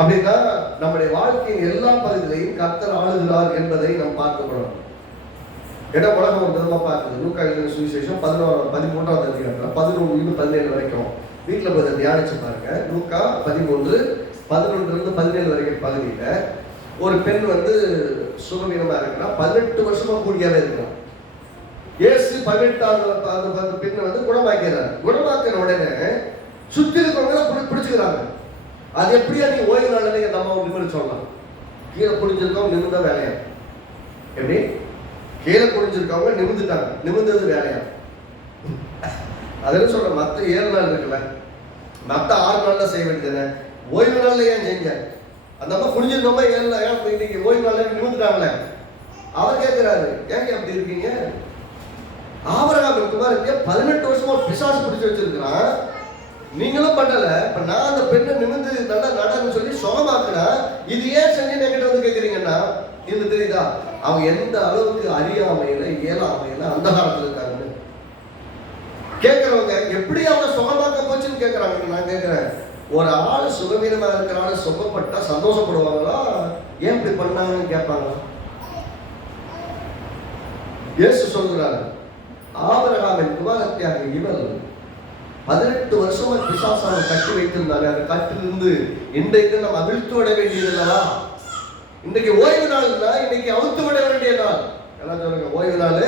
அப்படின்னா நம்முடைய வாழ்க்கையின் எல்லா பகுதிகளையும் கர்த்தர் ஆளுகிறார் என்பதை நாம் பார்க்கப்படணும். ஏன்னா உலகம் ஒரு விதமாக பார்க்குது. லூக்கா எழுதின சுவிசேஷம் 13வது அதிகாரம் 11-17 வரைக்கும் வீட்டில் போய் தியானிச்சு பாருங்க. லூக்கா 13:11-17 வரைக்கும் பகுதியில் ஒரு பெண் சுகவீனமாக இருக்கிறா. 18 வருஷமா கூடியாவே இருக்கிறான். இயேசு 18வது பெண்ணை குணமாக்கிறார். குணமாக்கிற உடனே சுற்றி இருக்கவங்க பிடிச்சுக்கிறாங்க. அது எப்படியா நீ ஓய்வு நாள் நம்ம நிமிடம் சொல்லலாம். கீழே குடிஞ்சிருக்கவங்க நிமிர்ந்த வேலையா? எப்படி கீழே குடிஞ்சிருக்கவங்க நிமிர்ந்துட்டாங்க, நிமிர்ந்தது வேலையா? அதெல்லாம் சொல்ற மற்ற 7 நாள் இருக்குல்ல, மற்ற 6 நாள்ல செய்ய வேண்டியது. ஓய்வு நாள்ல ஏன் செஞ்ச? அந்த அம்மா குடிஞ்சிருந்தோமா 7 நாள் இன்னைக்கு ஓய்வு நாள்ல நிமிர்ந்துட்டாங்களே. அவர் கேட்கிறாரு, ஏங்க அப்படி இருக்கீங்க? ஆபிரகாம் குமாரத்திய 18 வருஷமா பிசாசு பிடிச்சு வச்சிருக்கிறான், நீங்களும் பண்ணல. இப்ப நான் அந்த பெண்ணை நிமிர்ந்து நல்லா நடன்னு சொல்லி சுகமாக்குனா இது ஏன் செஞ்சு என்கிட்ட கேட்குறீங்கன்னா, இது தெரியுதா அவங்க எந்த அளவுக்கு அறியாமையில இயலாமையில அந்த காலத்துல இருக்காங்கன்னு கேட்கிறவங்க. எப்படி அவங்க சுகமாக்க போச்சுன்னு கேட்கறாங்க. நான் கேட்கிறேன், ஒரு ஆள் சுகவீனமா இருக்கிற ஆள் சுகப்பட்டா சந்தோஷப்படுவாங்களா? ஏன் இப்படி பண்ணாங்கன்னு கேட்பாங்களா? இயேசு சொல்கிறாரு, ஆபிரகாமின் குமாரத்தியாக இவள் 18 வருஷமா பிசாசான கட்டி வைத்திருந்தாங்க. அந்த கட்டிலிருந்து இன்றைக்கு நம்ம அவிழ்த்து விட வேண்டியது இல்லவா? இன்றைக்கு ஓய்வு நாள் தான், இன்னைக்கு அவிழ்த்து விட வேண்டிய நாள். எல்லாம் சொல்லுங்க, ஓய்வு நாள்.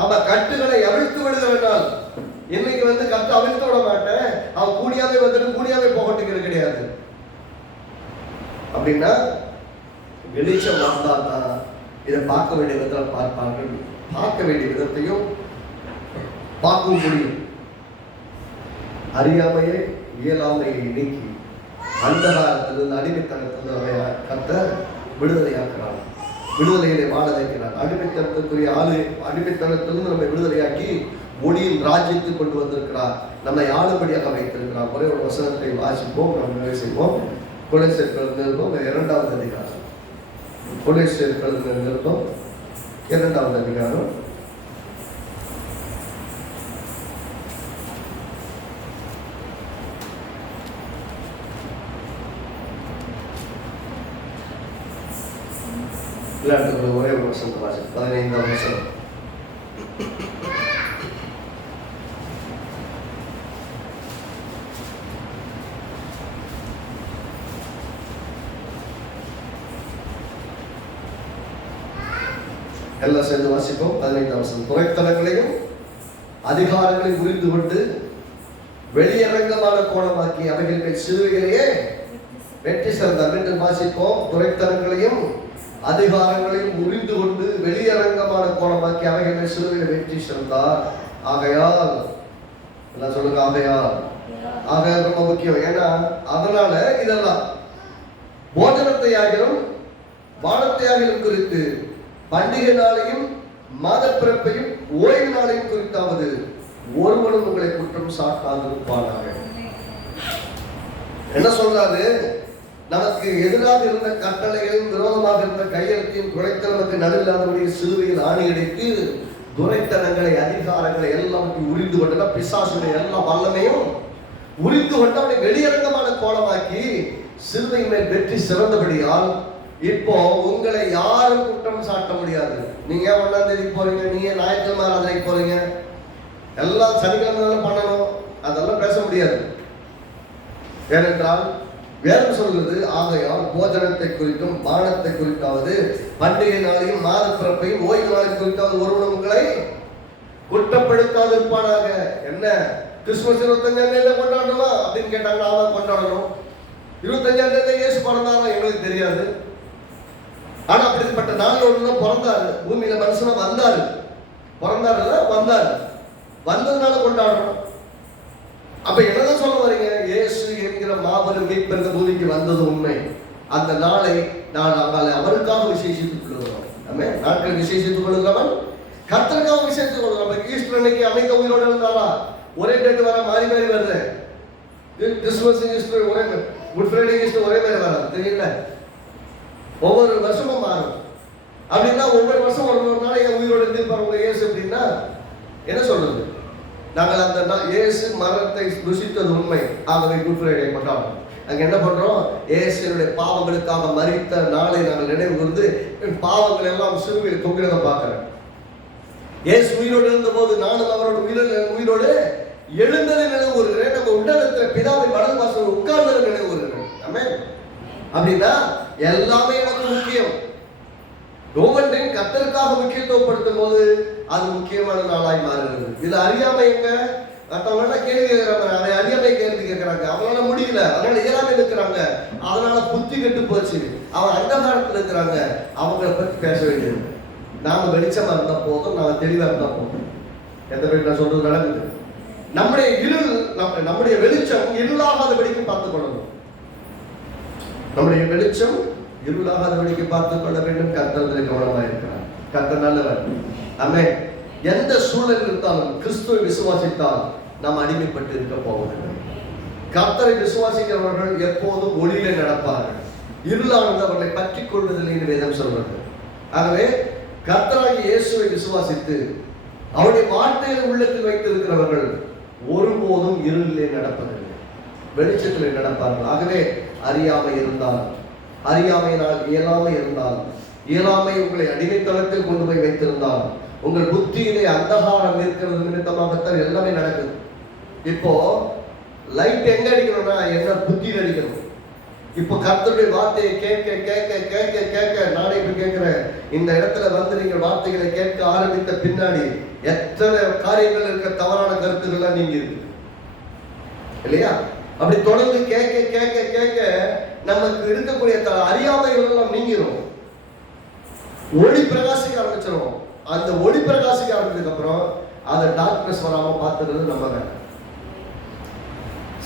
ஆமா, கட்டுகளை அவிழ்த்து விடுகிற நாள். இன்னைக்கு கட்டு அவிழ்த்து விட மாட்டேன், அவன் கூடியாவே கூடியாவே போகட்டுங்கிறது கிடையாது. அப்படின்னா வெளிச்சம் வந்தால் தான் இதை பார்க்க வேண்டிய விதத்தில் பார்ப்பார்கள். பார்க்க வேண்டிய விதத்தையும் பார்க்கவும் முடியும். அறியாமையை இயலாமையை நீக்கி அந்தகாரத்திலிருந்து அடிமைத்தனத்திலிருந்து கர்த்தர் விடுதலையாக்குறார். விடுதலையிலே வாழ வைக்கிறார். அடிமைத்தனத்துக்குரிய அடிமைத்தனத்திலிருந்து நம்மை விடுதலையாக்கி ஒளியின் ராஜ்யத்தை கொண்டு வந்திருக்கிறார். நம்மை ஆளுபடியாக வைத்திருக்கிறார். ஒரே ஒரு வசனத்தை வாசிப்போம், நம்ம நிறைவு செய்வோம். கொலைசேர் நிருபம் 2வது அதிகாரம். கொலைசேர் நிருபம் 2வது அதிகாரம் 15வது வசனம். எல்லாம் சேர்ந்து வாசிப்போம். 15வது வசனம். துறைத்தனங்களையும் அதிகாரங்களையும் புரிந்து கொண்டு வெளியரங்கமான கோணமாக்கி அவைகளுக்கு சிறுவைகளையே வெற்றி சிறந்தார். மீண்டும் வாசிப்போம். துறைத்தனங்களையும் அதிகாரங்களையும் புரிந்து கொண்டு வெளியரங்கமான கோணமாக்கி அவைகளை சிறுவைகளை வெற்றி சிறந்தார். ஆகையால் எல்லாம் சொல்லுங்க, ஆகையால். ஆகையால் ரொம்ப முக்கியம். ஏன்னா அதனால இதெல்லாம் போஜனத்தை ஆகிலும் வானத்தை ஆகிலும் குறித்து பண்டிகை நாளையும் மாத பிறப்பையும் ஓய்வு நாளையும் குறித்தாவது ஒருவனும் உங்களை குற்றம் சாட்டாதிருப்பானாக. என்ன சொல்றாரு? நமக்கு எதிராக இருந்த கட்டளைகளின் விரோதமாக இருந்த கையெழுத்தையும் குறைத்த நமக்கு நடுவில்லாதபடி சிலுவையில் ஆணியடித்து துரைத்தனங்களை அதிகாரங்களை எல்லாம் உரிந்து கொண்டு பிசாசுடைய எல்லா வல்லமையும் உரிந்து கொண்டு அவனை வெளியரங்கமான கோலமாக்கி சிலுவையின் மேல் வெற்றி சிறந்தபடியால் இப்போ உங்களை யாரும் குற்றம் சாட்ட முடியாது. நீங்க 1ஆம் தேதி போறீங்க, நீங்க ஞாயிற்றுக்கிழமை ஆராதனைக்கு போறீங்க, எல்லாம் சனிக்கிழமை பண்ணணும், அதெல்லாம் பேச முடியாது. ஏனென்றால் வேதம் சொல்கிறது, ஆகையால் போஜனத்தை குறித்தும் பானத்தை குறித்தாவது பண்டிகை நாளையும் மாத பிறப்பையும் ஓய்வு நாளை குறித்தாவது ஒருவனும் உங்களை குற்றப்படுத்தாது இருப்பானாக. என்ன கிறிஸ்துமஸ் 25ஆம் தேதி கொண்டாடணுமா அப்படின்னு கேட்டாங்க. ஆமா கொண்டாடணும். 25ஆம் தேதி இயேசு பிறந்தாரா எங்களுக்கு தெரியாது. ஆனா அப்படிப்பட்ட நாள் ஒண்ணுதான் பிறந்தாரு, பூமியில மனுஷனா வந்தாரு. பிறந்தாருல வந்தாரு, வந்ததுனால கொண்டாடுறோம். அப்ப என்னதான் சொல்ல வரீங்க? இயேசு என்கிற மாபெரும் மீட்பர் பூமிக்கு வந்தது உண்மை. அந்த நாளை நாங்கள் அவருக்காக விசேஷித்துக் கொள்கிறோம். நம்ம நாட்கள் விசேஷித்துக் கொள்கிறவன் கர்த்தருக்காக விசேஷித்துக் கொள்கிறோம். ஈஸ்டர் அன்னைக்கு அன்னைக்கு உயிரோடு இருந்தாரா? ஒரே டேட் வர மாறி மாறி வருது. கிறிஸ்துமஸ் ஈஸ்டர் ஒரே, குட் ஃப்ரைடே ஈஸ்டர் ஒரே மாதிரி வராது, தெரியல. ஒவ்வொரு வருஷமும் மாறும். அப்படின்னா ஒவ்வொரு வருஷம் ஒரு நாள் என் உயிரோடு இருந்திருப்பார் உங்க இயேசு. அப்படின்னா என்ன சொல்றது? நாங்கள் அந்த இயேசு மரணத்தை ருசித்தது உண்மை, ஆகவே குட் ஃப்ரைடே கொண்டாடுறோம். நாங்கள் என்ன பண்றோம்? இயேசுடைய பாவங்களுக்காக மரித்த நாளை நாங்கள் நினைவு கூர்ந்து பாவங்கள் எல்லாம் சிலுவையில் தொங்கினதை பார்க்கிறேன். இயேசு உயிரோடு இருந்தபோது நானும் அவரோட உயிரோடு எழுந்ததை நினைவு கூறுகிறேன். நம்ம உன்னதத்தில் பிதாவின் வலது பாசம் உட்கார்ந்ததை நினைவு கூறுகிறேன். ஆமென். அப்படின்னா எல்லாமே எனக்கு முக்கியம். ஒவ்வொன்றையும் கர்த்தருக்காக முக்கியத்துவப்படுத்தும் போது அது முக்கியமான நாளாய் மாறுகிறது. இதுல அறியாமை எங்க? மற்றவங்க கேள்வி கேட்கிறாங்க, அதை அறியாமை கேள்வி கேட்கிறாங்க, அவங்களால முடியல, அதனால இயலாமை இருக்கிறாங்க, அதனால புத்தி கெட்டு போச்சு, அவன் அந்தகாரத்தில் இருக்கிறாங்க. அவங்களை பற்றி பேச வேண்டியது. நாம வெளிச்சமா இருந்தா போதும், நாம தெளிவா இருந்தா போதும். எந்த பேர் நான் சொல்றது நடக்குது. நம்முடைய வெளிச்சம் இருளாகாதபடிக்கு பார்த்துக் கொள்ளணும். நம்முடைய வெளிச்சம் இருளாகாதபடிக்கு பார்த்துக் கொள்ள வேண்டும். கர்த்தர் கவனமா இருக்கிறார். கர்த்தர் நல்லவர். ஆமென். எந்த சூழல் இருந்தாலும் கிறிஸ்துவை விசுவாசித்தால் நாம் அடிமைப்பட்டு இருக்க போவதில்லை. கர்த்தரை விசுவாசிக்கிறவர்கள் எப்போதும் ஒளியிலே நடப்பார்கள். இருளானது அவர்களை பற்றிக் கொள்வதில்லை என்று வேதம் சொல்றது. ஆகவே கர்த்தராகிய இயேசுவை விசுவாசித்து அவருடைய வார்த்தையை உள்ளத்தில் வைத்திருக்கிறவர்கள் ஒருபோதும் இருளிலே நடப்பதில்லை, வெளிச்சத்திலே நடப்பார்கள். ஆகவே அறியாமை இருந்தால், அறியாமையினால் இயலாமை இருந்தால், இயலாமை உங்களை அடிமைத்தளத்தில் கொண்டு போய் வைத்திருந்தால், உங்கள் புத்தியிலே அந்தகாரம் இருக்கிறது நிமித்தமாகத்தான் எல்லாமே நடக்குது. இப்போ லைட் எங்க அடிக்கணும்னா என்ன புத்தியில் அடிக்கணும். இப்போ கர்த்தருடைய வார்த்தையை கேட்க கேட்க கேட்க கேட்க நானே இப்ப கேட்கிறேன். இந்த இடத்துல வந்து நீங்கள் வார்த்தைகளை கேட்க ஆரம்பித்த பின்னாடி எத்தனை காரியங்கள் இருக்க தவறான கருத்துக்கள்லாம் நீங்க இருக்கு இல்லையா? அப்படி தொடர்ந்து கேட்க கேட்க கேட்க நமக்கு இருக்கக்கூடிய அறியாமைகள் எல்லாம் நீங்கிரும், ஒளி பிரகாசிக்க ஆரம்பிச்சிடும். அந்த ஒளி பிரகாசிக்க ஆரம்பிச்சதுக்கு அப்புறம் அதை டார்க்னஸ் வராம பார்த்துக்கிறது நம்ம வேலை.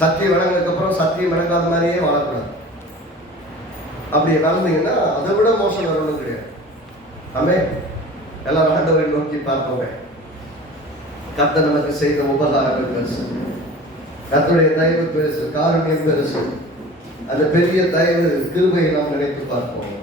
சத்தியம் வழங்கினதுக்கு அப்புறம் சத்தியம் வழங்காத மாதிரியே வாழக்கூடாது. அப்படி நடந்தீங்கன்னா அதை விட மோசம் வரணும் கிடையாது. ஆமென். எல்லாரும் ஆண்டவரை நோக்கி பார்ப்போமே. கர்த்தர் நமக்கு செய்த உபகாரங்கள் பெருசு, கர்த்தருடைய தயவு பெருசு, காருண்யம் பெருசு. அந்த பெரிய தயவு கிருபையை நாம் நினைத்து பார்ப்போம்.